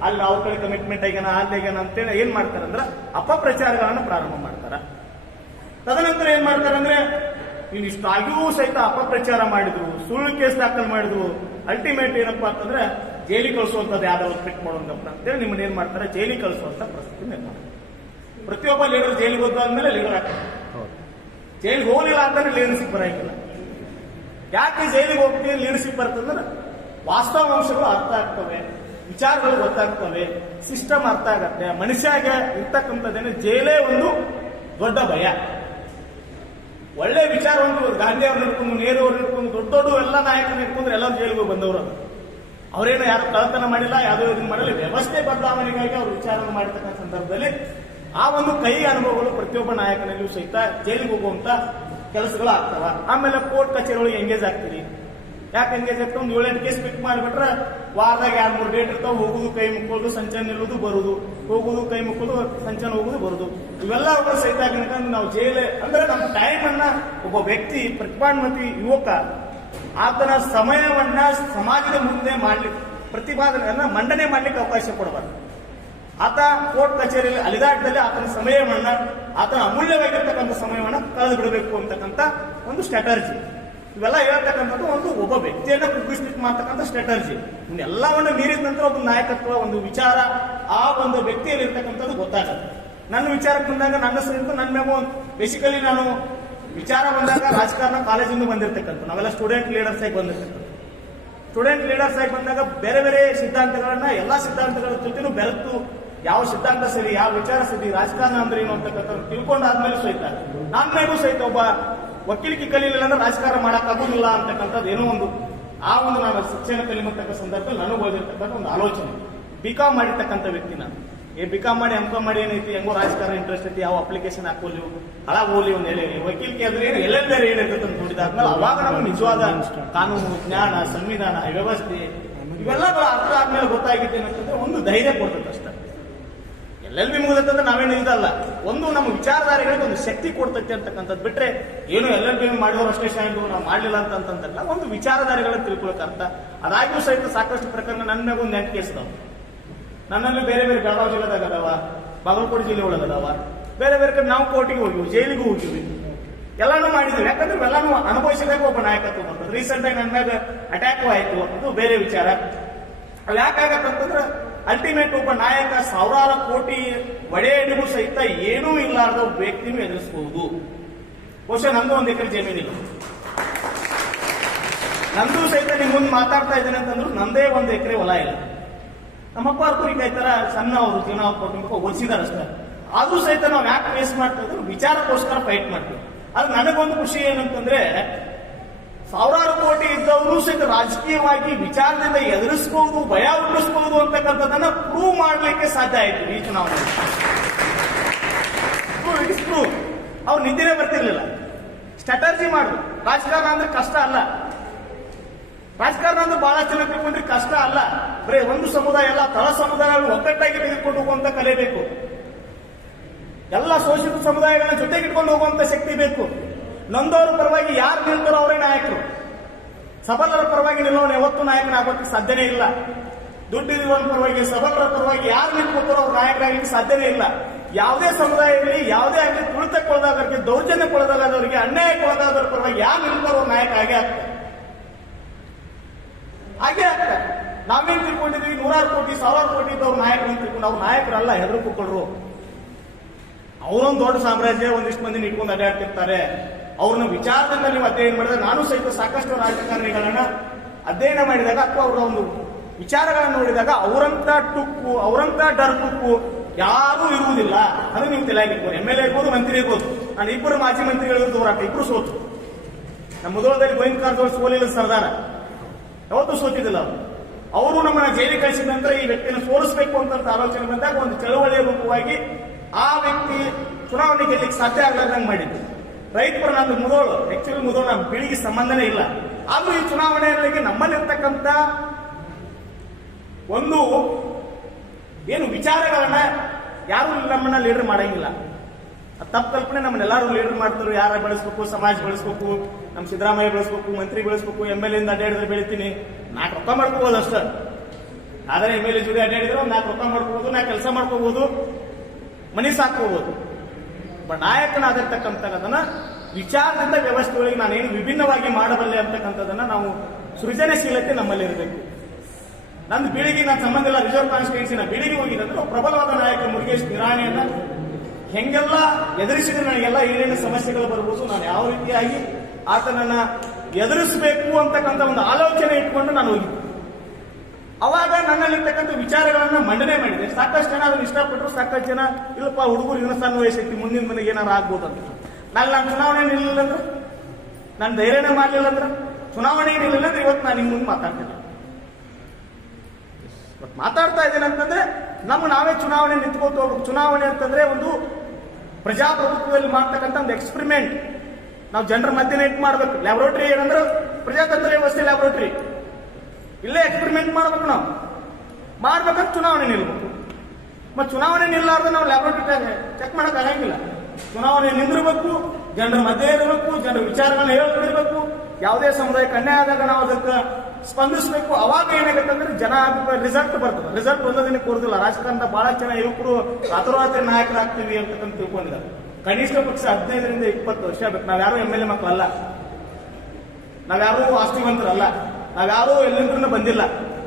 ಅಲ್ಲಿ ಅವ್ರ ಕಡೆ ಕಮಿಟ್ಮೆಂಟ್ ಆಗ್ಯಾನ, ಅಲ್ಲಿ ಆಗ್ಯಾನ ಅಂತೇಳಿ ಏನ್ ಮಾಡ್ತಾರ ಅಂದ್ರೆ ಅಪಪ್ರಚಾರಗಳನ್ನ ಪ್ರಾರಂಭ ಮಾಡ್ತಾರ. ತದನಂತರ ಏನ್ ಮಾಡ್ತಾರ ಅಂದ್ರೆ ನೀನು ಇಷ್ಟಾಗಿಯೂ ಸಹಿತ ಅಪಪ್ರಚಾರ ಮಾಡಿದ್ರು, ಸುಳ್ಳು ಕೇಸ್ ದಾಖಲು ಮಾಡಿದ್ರು, ಅಲ್ಟಿಮೇಟ್ ಏನಪ್ಪಾ ಅಂತಂದ್ರೆ ಜೈಲಿಗೆ ಕಳಿಸುವಂತದ್ದು ಯಾವ್ದಾದ್ರು ಫಿಟ್ ಮಾಡೋದಪ್ಪ ಅಂತೇಳಿ ನಿಮ್ಮನ್ನ ಏನ್ ಮಾಡ್ತಾರೆ, ಜೈಲಿಗೆ ಕಳಿಸುವಂತ ಪರಿಸ್ಥಿತಿ ನಿರ್ಮಾಣ. ಪ್ರತಿಯೊಬ್ಬ ಲೀಡರ್ ಜೈಲಿಗೆ ಹೋದ್ಮೇಲೆ ಲೀಡರ್ ಆಗ್ತಾರೆ. ಜೈಲಿಗೆ ಹೋಗಲಿಲ್ಲ ಅಂತಂದ್ರೆ ಲೀಡರ್ಶಿಪ್ ಬರಂಗಿಲ್ಲ. ಯಾಕೆ ಜೈಲಿಗೆ ಹೋಗ್ತೀವಿ ಲೀಡರ್ಶಿಪ್ ಬರ್ತಂದ್ರೆ ವಾಸ್ತವಾಂಶಗಳು ಅರ್ಥ ಆಗ್ತವೆ, ವಿಚಾರಗಳು ಗೊತ್ತಾಗ್ತವೆ, ಸಿಸ್ಟಮ್ ಅರ್ಥ ಆಗತ್ತೆ. ಮನುಷ್ಯಾಗ ಇರ್ತಕ್ಕಂಥದ್ದೇನೆ ಜೈಲೇ ಒಂದು ದೊಡ್ಡ ಭಯ. ಒಳ್ಳೆ ವಿಚಾರ ಒಂದು ಗಾಂಧಿ ಅವ್ರನ್ನ ಹಿಡ್ಕೊಂಡು, ನೆಹರು ಅವ್ರನ್ನ ಹಿಡ್ಕೊಂಡು, ದೊಡ್ಡ ದೊಡ್ಡ ಎಲ್ಲ ನಾಯಕರನ್ನ ಹಿಡ್ಕೊಂಡ್ರೆ ಎಲ್ಲರೂ ಜೈಲಿಗೆ ಬಂದವರು. ಅವರೇನು ಯಾರು ಕಳತನ ಮಾಡಿಲ್ಲ, ಯಾವುದೋ ಇದನ್ನ ಮಾಡಲ್ಲ. ವ್ಯವಸ್ಥೆ ಬದಲಾವಣೆಗಾಗಿ ಅವ್ರು ವಿಚಾರ ಮಾಡಿರ್ತಕ್ಕಂಥ ಸಂದರ್ಭದಲ್ಲಿ ಆ ಒಂದು ಕೈ ಅನುಭವಗಳು ಪ್ರತಿಯೊಬ್ಬ ನಾಯಕನಲ್ಲಿಯೂ ಸಹಿತ ಜೈಲಿಗೆ ಹೋಗುವಂತ ಕೆಲಸಗಳು ಆಗ್ತಾವ. ಆಮೇಲೆ ಕೋರ್ಟ್ ಕಚೇರಿಗಳಿಗೆ ಎಂಗೇಜ್ ಆಗ್ತೀರಿ. ಯಾಕೆ ಎಂಗೇಜ್ ಆಗ್ತಾವ, ಒಂದು 7-8 ಕೇಸ್ ಪಿಕ್ ಮಾಡಿಬಿಟ್ರೆ ವಾರದಾಗ 2-3 ಡೇಟ್ ಇರ್ತಾವ. ಹೋಗುದು, ಕೈ ಮುಕ್ಕೋದು, ಸಂಚನ ನಿಲ್ಲುವುದು, ಬರುದು, ಹೋಗುದು, ಕೈ ಮುಕ್ಕೋದು, ಸಂಚನ ಹೋಗುದು, ಬರುದು, ಇವೆಲ್ಲ ಸಹಿತ ನಾವು ಜೈಲು ಅಂದ್ರೆ ನಮ್ಮ ಟೈಮ್ ಅನ್ನ ಒಬ್ಬ ವ್ಯಕ್ತಿ, ಪ್ರತಿಭಾನ್ಮತಿ ಯುವಕ ಆತನ ಸಮಯವನ್ನ ಸಮಾಜದ ಮುಂದೆ ಮಾಡ್ಲಿಕ್ಕೆ, ಪ್ರತಿಪಾದನೆಯನ್ನ ಮಂಡನೆ ಮಾಡ್ಲಿಕ್ಕೆ ಅವಕಾಶ ಕೊಡಬಾರ್ದು. ಆತ ಕೋರ್ಟ್ ಕಚೇರಿಯಲ್ಲಿ ಅಲಿದಾಟದಲ್ಲಿ ಆತನ ಸಮಯವನ್ನ, ಆತನ ಅಮೂಲ್ಯವಾಗಿರ್ತಕ್ಕಂಥ ಸಮಯವನ್ನ ಕಳೆದು ಬಿಡಬೇಕು ಅಂತಕ್ಕಂಥ ಒಂದು ಸ್ಟ್ರಾಟರ್ಜಿ. ಇವೆಲ್ಲ ಹೇಳ್ತಕ್ಕಂಥದ್ದು ಒಂದು ಒಬ್ಬ ವ್ಯಕ್ತಿಯನ್ನ ಕುಗ್ಗಿಸ್ಲಿಕ್ಕೆ ಮಾಡ್ತಕ್ಕಂಥ ಸ್ಟ್ರಾಟರ್ಜಿ. ಎಲ್ಲವನ್ನ ಮೀರಿದ ನಂತರ ಒಬ್ಬ ನಾಯಕತ್ವ, ಒಂದು ವಿಚಾರ ಆ ಒಂದು ವ್ಯಕ್ತಿಯಲ್ಲಿ ಇರ್ತಕ್ಕಂಥದ್ದು ಗೊತ್ತಾಗುತ್ತೆ. ನನ್ನ ವಿಚಾರಕ್ಕೆ ಬಂದಾಗ ನನ್ನ ಸಹಿತ ನನ್ನ ಮೇಮೋ ಬೇಸಿಕಲಿ ನಾನು ವಿಚಾರ ಬಂದಾಗ ರಾಜಕಾರಣ ಕಾಲೇಜಿಂದ ಬಂದಿರ್ತಕ್ಕಂಥ ನಾವೆಲ್ಲ ಸ್ಟೂಡೆಂಟ್ ಲೀಡರ್ಸ್ ಆಗಿ ಬಂದಿರ್ತಕ್ಕಂಥ. ಸ್ಟೂಡೆಂಟ್ ಲೀಡರ್ಸ್ ಆಗಿ ಬಂದಾಗ ಬೇರೆ ಬೇರೆ ಸಿದ್ಧಾಂತಗಳನ್ನ, ಎಲ್ಲಾ ಸಿದ್ಧಾಂತಗಳ ಜೊತೆನೂ ಬೆರೆತು ಯಾವ ಸಿದ್ಧಾಂತ ಸರಿ, ಯಾವ ವಿಚಾರ ಸರಿ, ರಾಜಕಾರಣ ಅಂದ್ರೆ ಏನು ಅಂತಕ್ಕಂಥ ತಿಳ್ಕೊಂಡಾದ್ಮೇಲೆ ಸಹಿತ ನನ್ನ ಮೇಗೂ ಸಹಿತ ಒಬ್ಬ ವಕೀಲಿಕೆ ಕಲೀಲಿಲ್ಲ ಅಂದ್ರೆ ರಾಜಕಾರಣ ಮಾಡಕ್ ಆಗೋದಿಲ್ಲ ಅಂತಕ್ಕಂಥದ್ದು ಏನೋ ಒಂದು ಆ ಒಂದು ನಾನು ಶಿಕ್ಷಣ ಕಲಿಮತಕ್ಕ ಸಂದರ್ಭದಲ್ಲಿ ನನಗೆ ಓದಿರ್ತಕ್ಕಂಥ ಒಂದು ಆಲೋಚನೆ. ಬಿಕಾಮ್ ಮಾಡಿರ್ತಕ್ಕಂಥ ವ್ಯಕ್ತಿ ನಾನು. ಬಿಕಾಮ್ ಮಾಡಿ ಎಂ ಕಾಮ್ ಮಾಡಿ ಏನೈತಿ, ಹೆಂಗೋ ರಾಜಕಾರಣ ಇಂಟ್ರೆಸ್ಟ್ ಐತಿ, ಯಾವ ಅಪ್ಲಿಕೇಶನ್ ಹಾಕೋಲಿ, ಹಾಳಾಗಿ ಹೋಗ್ಲಿ, ಒಂದು ವಕೀಲಿಕೆ ಅಂದ್ರೆ ಏನು ಎಲ್ಲೆಲ್ಲ ಏನಿರ್ತದೆ ಅಂತ ನೋಡಿದಾದ್ಮೇಲೆ ಅವಾಗ ನಮ್ಗೆ ನಿಜವಾದ ಕಾನೂನು ಜ್ಞಾನ, ಸಂವಿಧಾನ, ವ್ಯವಸ್ಥೆ ಇವೆಲ್ಲ ಅರ್ಥ ಆದ್ಮೇಲೆ ಗೊತ್ತಾಗಿದ್ದೇನೆ ಅಂತಂದ್ರೆ ಒಂದು ಧೈರ್ಯ ಕೊಡ್ತದೆ ಅಷ್ಟೇ. LLB ಮುಗಿದಂತಂದ್ರೆ ನಾವೇನು ಇದಲ್ಲ, ಒಂದು ನಮ್ಮ ವಿಚಾರಧಾರೆಗಳಿಗೆ ಒಂದು ಶಕ್ತಿ ಕೊಡ್ತೈತೆ ಅಂತಕ್ಕಂಥದ್ದು ಬಿಟ್ರೆ ಏನು LLB ಮಾಡಿದವರು ಅಷ್ಟೇ ಶಾಂತು ನಾವು ಮಾಡಲಿಲ್ಲ ಅಂತಂತಲ್ಲ, ಒಂದು ವಿಚಾರಧಾರೆಗಳನ್ನ ತಿಳ್ಕೊಳಕ್ ಅರ್ಥ. ಅದಾಗಿಯೂ ಸಹಿತ ಸಾಕಷ್ಟು ಪ್ರಕರಣ ನನ್ನ ಮ್ಯಾಗ ಒಂದು 8 ಕೇಸ್ ಅದಾವ. ನನ್ನಲ್ಲಿ ಬೇರೆ ಬೇರೆ ಬೆಳಗಾವಿ ಜಿಲ್ಲೆದಾಗ ಅದಾವ, ಬಾಗಲಕೋಟೆ ಜಿಲ್ಲೆ ಒಳಗೆ ಅದಾವ, ಬೇರೆ ಬೇರೆ ಕಡೆ ನಾವು ಕೋರ್ಟಿಗೆ ಹೋಗಿವಿ, ಜೈಲಿಗೂ ಹೋಗಿವಿ, ಎಲ್ಲಾನು ಮಾಡಿದ್ವಿ. ಯಾಕಂದ್ರೆ ಎಲ್ಲಾನು ಅನುಭವಿಸಿದಾಗ ಒಬ್ಬ ನಾಯಕತ್ವ ಬರ್ತದೆ. ರೀಸೆಂಟ್ ಆಗಿ ನನ್ನ ಮ್ಯಾಗ ಅಟ್ಯಾಕ್ ಆಯ್ತು, ಅದು ಬೇರೆ ವಿಚಾರ. ಅವ್ ಯಾಕಾಗತ್ತಂತಂದ್ರೆ ಅಲ್ಟಿಮೇಟ್ ಒಬ್ಬ ನಾಯಕ ಸಾವಿರಾರು ಕೋಟಿ ಒಡೆಯನಿಗೂ ಸಹಿತ ಏನೂ ಇಲ್ಲಾರ್ದ ಒಬ್ಬ ವ್ಯಕ್ತಿನೂ ಎದುರಿಸಬಹುದು. ಬಹುಶಃ ನಂದು 1 ಎಕರೆ ಜಮೀನಿಲ್ಲ, ನಂದು ಸಹಿತ ನಿಮ್ ಮುಂದೆ ಮಾತಾಡ್ತಾ ಇದ್ದೇನೆ ಅಂತಂದ್ರು ನಂದೇ 1 ಎಕರೆ ಹೊಲ ಇಲ್ಲ. ನಮ್ಮಪ್ಪ ಅವ್ರು ಈಗ ಈ ತರ ಸಣ್ಣ ಅವರು ಜೀವನ ಕೊಟ್ಟು ಓದಿಸಿದಾರೆ ಅಷ್ಟೇ. ಆದ್ರೂ ಸಹಿತ ನಾವು ಯಾಕೆ ಫೇಸ್ ಮಾಡ್ತಾ ಇದ್ರು, ವಿಚಾರಕ್ಕೋಸ್ಕರ ಫೈಟ್ ಮಾಡ್ತೀವಿ. ಅದು ನನಗೊಂದು ಖುಷಿ ಏನಂತಂದ್ರೆ ಸಾವಿರಾರು ಕೋಟಿ ಇದ್ದವರು ಸಹಿತ ರಾಜಕೀಯವಾಗಿ ವಿಚಾರದಿಂದ ಎದುರಿಸಬಹುದು, ಭಯ ಹುಟ್ಟಿಸಬಹುದು ಅಂತಕ್ಕಂಥದ್ದನ್ನ ಪ್ರೂವ್ ಮಾಡ್ಲಿಕ್ಕೆ ಸಾಧ್ಯ ಆಯ್ತು ಈ ಚುನಾವಣೆ. ಅವ್ರು ನಿದ್ದೆ ಬರ್ತಿರ್ಲಿಲ್ಲ, ಸ್ಟ್ರಾಟರ್ಜಿ ಮಾಡು. ರಾಜಕಾರಣ ಅಂದ್ರೆ ಕಷ್ಟ ಅಲ್ಲ, ರಾಜಕಾರಣ ಅಂದ್ರೆ ಬಹಳ ಜನ ತಿಳ್ಕೊಂಡ್ರೆ ಕಷ್ಟ ಅಲ್ಲ. ಬರೀ ಒಂದು ಸಮುದಾಯ ಎಲ್ಲ ತಳ ಸಮುದಾಯಗಳು ಒಗ್ಗಟ್ಟಾಗಿ ತೆಗೆದುಕೊಂಡು ಹೋಗುವಂತ ಕಲೆ ಬೇಕು. ಎಲ್ಲ ಶೋಷಿತ ಸಮುದಾಯಗಳನ್ನ ಜೊತೆಗೆ ಇಟ್ಕೊಂಡು ಹೋಗುವಂತ ಶಕ್ತಿ ಬೇಕು. ನೊಂದವರ ಪರವಾಗಿ ಯಾರು ನಿಲ್ತಾರೋ ಅವರೇ ನಾಯಕರು. ಸಬಲರ ಪರವಾಗಿ ನಿಲ್ಲೋಣ ಯಾವತ್ತೂ ನಾಯಕನಾಗೋಕ್ಕೆ ಸಾಧ್ಯನೇ ಇಲ್ಲ. ದುಡ್ಡಿರುವವರ ಪರವಾಗಿ, ಸಬಲರ ಪರವಾಗಿ ಯಾರು ನಿಂತ್ಕೊತಾರೋ ಅವ್ರು ನಾಯಕರಾಗಲಿಕ್ಕೆ ಸಾಧ್ಯನೇ ಇಲ್ಲ. ಯಾವುದೇ ಸಮುದಾಯದಲ್ಲಿ ಯಾವುದೇ ಆಗಲಿ ತುಳಿತಕ್ಕೊಳಗಾದವರಿಗೆ, ದೌರ್ಜನ್ಯಕ್ಕೊಳಗಾದವರಿಗೆ, ಅನ್ಯಾಯಕ್ಕೊಳಗಾದವರ ಪರವಾಗಿ ಯಾರು ನಿಲ್ತಾರೋ ಅವ್ರು ನಾಯಕ ಆಗೇ ಆಗ್ತಾರೆ. ನಾವೇನ್ ತಿಳ್ಕೊಂಡಿದ್ವಿ, 100 ಕೋಟಿ 1000 ಕೋಟಿ ಇದ್ದವ್ರು ನಾಯಕರು ಅಂತ ತಿಳ್ಕೊಂಡು ಅವ್ರು ನಾಯಕರಲ್ಲ, ಹೆದರು ಕುಕ್ಕಳ್ರು. ಅವರೊಂದು ದೊಡ್ಡ ಸಾಮ್ರಾಜ್ಯ, ಒಂದಿಷ್ಟು ಮಂದಿನ ಇಟ್ಕೊಂಡು ಅಡ್ಡಾಡ್ತಿರ್ತಾರೆ. ಅವ್ರನ್ನ ವಿಚಾರದಿಂದ ನೀವು ಅಧ್ಯಯನ ಮಾಡಿದಾಗ, ನಾನು ಸಹಿತ ಸಾಕಷ್ಟು ರಾಜಕಾರಣಿಗಳನ್ನ ಅಧ್ಯಯನ ಮಾಡಿದಾಗ ಅಥವಾ ಅವರ ಒಂದು ವಿಚಾರಗಳನ್ನ ನೋಡಿದಾಗ ಅವರಂತ ಟುಕ್ಕು, ಅವರಂತ ಡರ್ಬುಕ್ಕು ಯಾರೂ ಇರುವುದಿಲ್ಲ. ಅದು ನೀವು ತಲೆಯಾಗಿರ್ಬೋದು. MLA ಇರ್ಬೋದು, ಮಂತ್ರಿ ಇರ್ಬೋದು. ನಾನು 2 ಮಾಜಿ ಮಂತ್ರಿಗಳು ಹೋರಾಟ, 2 ಸೋತು. ನಮ್ಮ ಮುಧೋಳದಲ್ಲಿ ಗೋವಿಂದ ಕಾರಜೋಳ ಸೋಲಿಲ್ಲ ಸರ್ದಾರ, ಯಾವತ್ತೂ ಸೋತಿದ್ದಿಲ್ಲ ಅವರು. ಅವರು ನಮ್ಮನ್ನ ಜೈಲಿಗೆ ಕಳಿಸಿದ ನಂತರ ಈ ವ್ಯಕ್ತಿಯನ್ನು ಸೋಲಿಸಬೇಕು ಅಂತ ಆಲೋಚನೆ ಬಂದಾಗ ಒಂದು ಚಳವಳಿಯ ರೂಪವಾಗಿ ಆ ವ್ಯಕ್ತಿ ಚುನಾವಣೆ ಗೆಲ್ಲಕ್ಕೆ ಸಾಧ್ಯ ಆಗಲಾರ್ದಂಗೆ ಮಾಡಿದ್ದು. ರೈತರು ನಂದು ಮುಧೋಳು, ಆಕ್ಚುಲಿ ಮುಧೋಳು ನಮ್ಮ ಪೀಳಿಗೆ ಸಂಬಂಧನೇ ಇಲ್ಲ. ಆದ್ರೂ ಈ ಚುನಾವಣೆಯಲ್ಲಿ ನಮ್ಮಲ್ಲಿರ್ತಕ್ಕಂಥ ಒಂದು ಏನು ವಿಚಾರಗಳನ್ನ ಯಾರು ನಮ್ಮನ್ನ ಲೀಡರ್ ಮಾಡಂಗಿಲ್ಲ. ತಪ್ಪು ಕಲ್ಪನೆ ನಮ್ಮನ್ನೆಲ್ಲರೂ ಲೀಡರ್ ಮಾಡ್ತಾರೆ. ಯಾರ ಬೆಳೆಸ್ಬೇಕು, ಸಮಾಜ ಬೆಳೆಸ್ಬೇಕು, ನಮ್ಮ ಸಿದ್ದರಾಮಯ್ಯ ಬೆಳೆಸ್ಬೇಕು, ಮಂತ್ರಿ ಬೆಳೆಸ್ಬೇಕು, MLA ಇಂದ ಅಡ್ಡಾಡಿದ್ರೆ ಬೆಳಿತೀನಿ, 4 ರೊಕ್ಕ ಮಾಡ್ಕೋಬಹುದು ಅಷ್ಟೇ. ಆದರೆ MLA ಜೊತೆ ಅಡ್ಡಾಡಿದ್ರೆ 4 ರೊಕ್ಕ ಮಾಡ್ಕೋಬಹುದು, 4 ಕೆಲಸ ಮಾಡ್ಕೋಬಹುದು, ಮನಿ ಸಾಕೋಬಹುದು. ನಾಯಕನಾಗಿರ್ತಕ್ಕಂಥದನ್ನ ವಿಚಾರದಿಂದ ವ್ಯವಸ್ಥೆ ಒಳಗೆ ನಾನೇನು ವಿಭಿನ್ನವಾಗಿ ಮಾಡಬಲ್ಲೆ ಅಂತಕ್ಕಂಥದನ್ನ ನಾವು ಸೃಜನಶೀಲತೆ ನಮ್ಮಲ್ಲಿ ಇರಬೇಕು. ನಂದು ಬೀಳಿಗೆ ನಾನು ಸಂಬಂಧ ಇಲ್ಲ, ರಿಸರ್ವ್ ಕಾನ್ಸ್ಟಿಟ್ಯೂನ್ಸಿ ನಾ ಬೀಳಿಗೆ ಹೋಗಿದ್ರೆ ಪ್ರಬಲವಾದ ನಾಯಕ ಮುರುಗೇಶ್ ನಿರಾಣಿಯನ್ನ ಹೆಂಗೆಲ್ಲ ಎದುರಿಸಿದ್ರೆ ನನಗೆಲ್ಲ ಏನೇನು ಸಮಸ್ಯೆಗಳು ಬರ್ಬೋದು, ನಾನು ಯಾವ ರೀತಿಯಾಗಿ ಆತನನ್ನ ಎದುರಿಸಬೇಕು ಅಂತಕ್ಕಂಥ ಒಂದು ಆಲೋಚನೆ ಇಟ್ಕೊಂಡು ನಾನು ಹೋಗಿದ್ದೆ. ಅವಾಗ ನನ್ನಲ್ಲಿರ್ತಕ್ಕಂಥ ವಿಚಾರಗಳನ್ನ ಮಂಡನೆ ಮಾಡಿದೆ. ಸಾಕಷ್ಟು ಜನ ಅದನ್ನ ಇಷ್ಟಪಟ್ಟರು, ಸಾಕಷ್ಟು ಜನ ಇಲ್ಲಪ್ಪ ಹುಡುಗರು ಇನ್ನೂ ಸಣ್ಣ ವಯಸ್ಸೈತಿ, ಮುಂದಿನ ಮನೆಗೆ ಏನಾರು ಆಗ್ಬೋದು ಅಂತ. ನಾನು ಚುನಾವಣೆ ನಿಲ್ಲಿಲ್ಲ ಅಂದ್ರೆ, ನಾನು ಧೈರ್ಯನೇ ಮಾಡಲಿಲ್ಲ ಅಂದ್ರೆ, ಚುನಾವಣೆ ನಿಲ್ಲಿಲ್ಲ ಅಂದ್ರೆ ಇವತ್ತು ನಾನು ನಿಮ್ಮ ಮುಂದೆ ಮಾತಾಡ್ತೇನೆ. ಮಾತಾಡ್ತಾ ಇದ್ದೇನೆ ಅಂತಂದ್ರೆ ನಾವೇ ಚುನಾವಣೆ ನಿಂತ್ಕೋತ ಹೋಗ್ಬೇಕು. ಚುನಾವಣೆ ಅಂತಂದ್ರೆ ಒಂದು ಪ್ರಜಾಪ್ರಭುತ್ವದಲ್ಲಿ ಮಾಡ್ತಕ್ಕಂಥ ಒಂದು ಎಕ್ಸ್ಪೆರಿಮೆಂಟ್. ನಾವು ಜನರ ಮಧ್ಯೆ ಇಟ್ಟು ಮಾಡ್ಬೇಕು. ಲ್ಯಾಬ್ರೋಟರಿ ಏನಂದ್ರೆ ಪ್ರಜಾತಂತ್ರ ವ್ಯವಸ್ಥೆ ಲ್ಯಾಬ್ರೋಟರಿ. ಇಲ್ಲೇ ಎಕ್ಸ್ಪೆರಿಮೆಂಟ್ ಮಾಡ್ಬೇಕು. ನಾವು ಮಾಡ್ಬೇಕಂತ ಚುನಾವಣೆ ನಿಲ್ಬೇಕು. ಮತ್ತೆ ಚುನಾವಣೆ ನಿಲ್ಲಾರ್ದು ನಾವು ಲ್ಯಾಬ್ರೋಟರಿ ಚೆಕ್ ಮಾಡಕ್ ಆಗಂಗಿಲ್ಲ. ಚುನಾವಣೆ ನಿಂದಿರ್ಬೇಕು, ಜನರ ಮಧ್ಯೆ ಇರಬೇಕು, ಜನರ ವಿಚಾರಗಳನ್ನ ಹೇಳ್ಕೊಡಿರ್ಬೇಕು. ಯಾವುದೇ ಸಮುದಾಯಕ್ಕೆ ಅನ್ಯಾಯ ಆದಾಗ ನಾವು ಅದಕ್ಕೆ ಸ್ಪಂದಿಸಬೇಕು. ಅವಾಗ ಏನಾಗುತ್ತೆ ಅಂದ್ರೆ ಜನ ರಿಸಲ್ಟ್ ಬರ್ತದೆ. ರಿಸಲ್ಟ್ ಒಂದೊಂದಿನ ಕೊಡುದಿಲ್ಲ. ರಾಜಕಾರಣದ ಬಹಳ ಜನ ಯುವಕರು ರಾತ್ರೋರಾತ್ರಿ ನಾಯಕರಾಗ್ತೀವಿ ಅಂತಕ್ಕಂತ ತಿಳ್ಕೊಂಡಿದ್ದಾರೆ. ಕನಿಷ್ಠ ಪಕ್ಷ 15ರಿಂದ 20 ವರ್ಷ ಬೇಕು. ನಾವ್ಯಾರು MLA ಮಕ್ಕಳಲ್ಲ, ನಾವ್ಯಾರು ಆಸ್ತಿವಂತರಲ್ಲ, ನಾವ್ಯಾರು ಎಲ್ಲಿಂದ್ರೂ ಬಂದಿಲ್ಲ.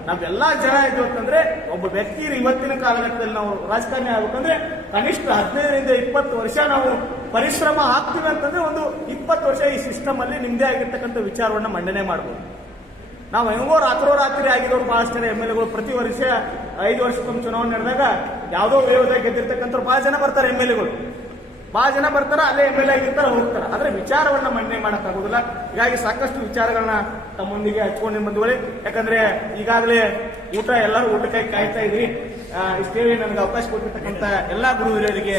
ನಾವೆಲ್ಲಾ ಜನ ಇದ್ವಿ ಅಂತಂದ್ರೆ ಒಬ್ಬ ವ್ಯಕ್ತಿ ಇವತ್ತಿನ ಕಾಲಘಟ್ಟದಲ್ಲಿ ನಾವು ರಾಜಕಾರಣಿ ಆಗ್ಬೇಕಂದ್ರೆ ಕನಿಷ್ಠ 15ರಿಂದ 20 ವರ್ಷ ನಾವು ಪರಿಶ್ರಮ ಹಾಕ್ತೀವಿ ಅಂತಂದ್ರೆ ಒಂದು 20 ವರ್ಷ ಈ ಸಿಸ್ಟಮ್ ಅಲ್ಲಿ ನಿಮ್ದೇ ಆಗಿರ್ತಕ್ಕಂಥ ವಿಚಾರವನ್ನ ಮಂಡನೆ ಮಾಡಬಹುದು. ನಾವು ಹೆಂಗೋ ರಾತ್ರೋರಾತ್ರಿ ಆಗಿರೋರು ಬಹಳಷ್ಟು ಜನ MLAಗಳು ಪ್ರತಿ ವರ್ಷ 5 ವರ್ಷಕ್ಕೊಮ್ಮೆ ಚುನಾವಣೆ ನಡೆದಾಗ ಯಾವುದೋ ವೇಗದಾಗ ಗೆದ್ದಿರ್ತಕ್ಕಂಥ ಬಹಳ ಜನ ಬರ್ತಾರೆ. MLAಗಳು ಬಹಳ ಜನ ಬರ್ತಾರ, ಅಲ್ಲೇ MLA ಆಗಿರ್ತಾರ, ಹೋಗ್ತಾರ. ಆದ್ರೆ ವಿಚಾರವನ್ನ ಮಂಡನೆ ಮಾಡಕ್ಕಾಗೋದಿಲ್ಲ. ಹೀಗಾಗಿ ಸಾಕಷ್ಟು ವಿಚಾರಗಳನ್ನ ತಮ್ಮೊಂದಿಗೆ ಹಚ್ಕೊಂಡು ಬಂದ್ಕೊಳ್ಳಿ. ಯಾಕಂದ್ರೆ ಈಗಾಗಲೇ ಊಟ ಎಲ್ಲರೂ ಊಟಕ್ಕಾಗಿ ಕಾಯ್ತಾ ಇದ್ರಿ. ಇಷ್ಟೇ ನನಗೆ ಅವಕಾಶ ಕೊಟ್ಟಿರ್ತಕ್ಕಂಥ ಎಲ್ಲಾ ಗುರು ಹಿರಿಯರಿಗೆ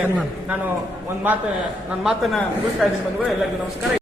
ನಾನು ನನ್ನ ಮಾತನ್ನ ಮುಗಿಸ್ತಾ ಇದ್ದೀನಿ ಬಂದ್ಗಳು. ಎಲ್ಲರಿಗೂ ನಮಸ್ಕಾರ.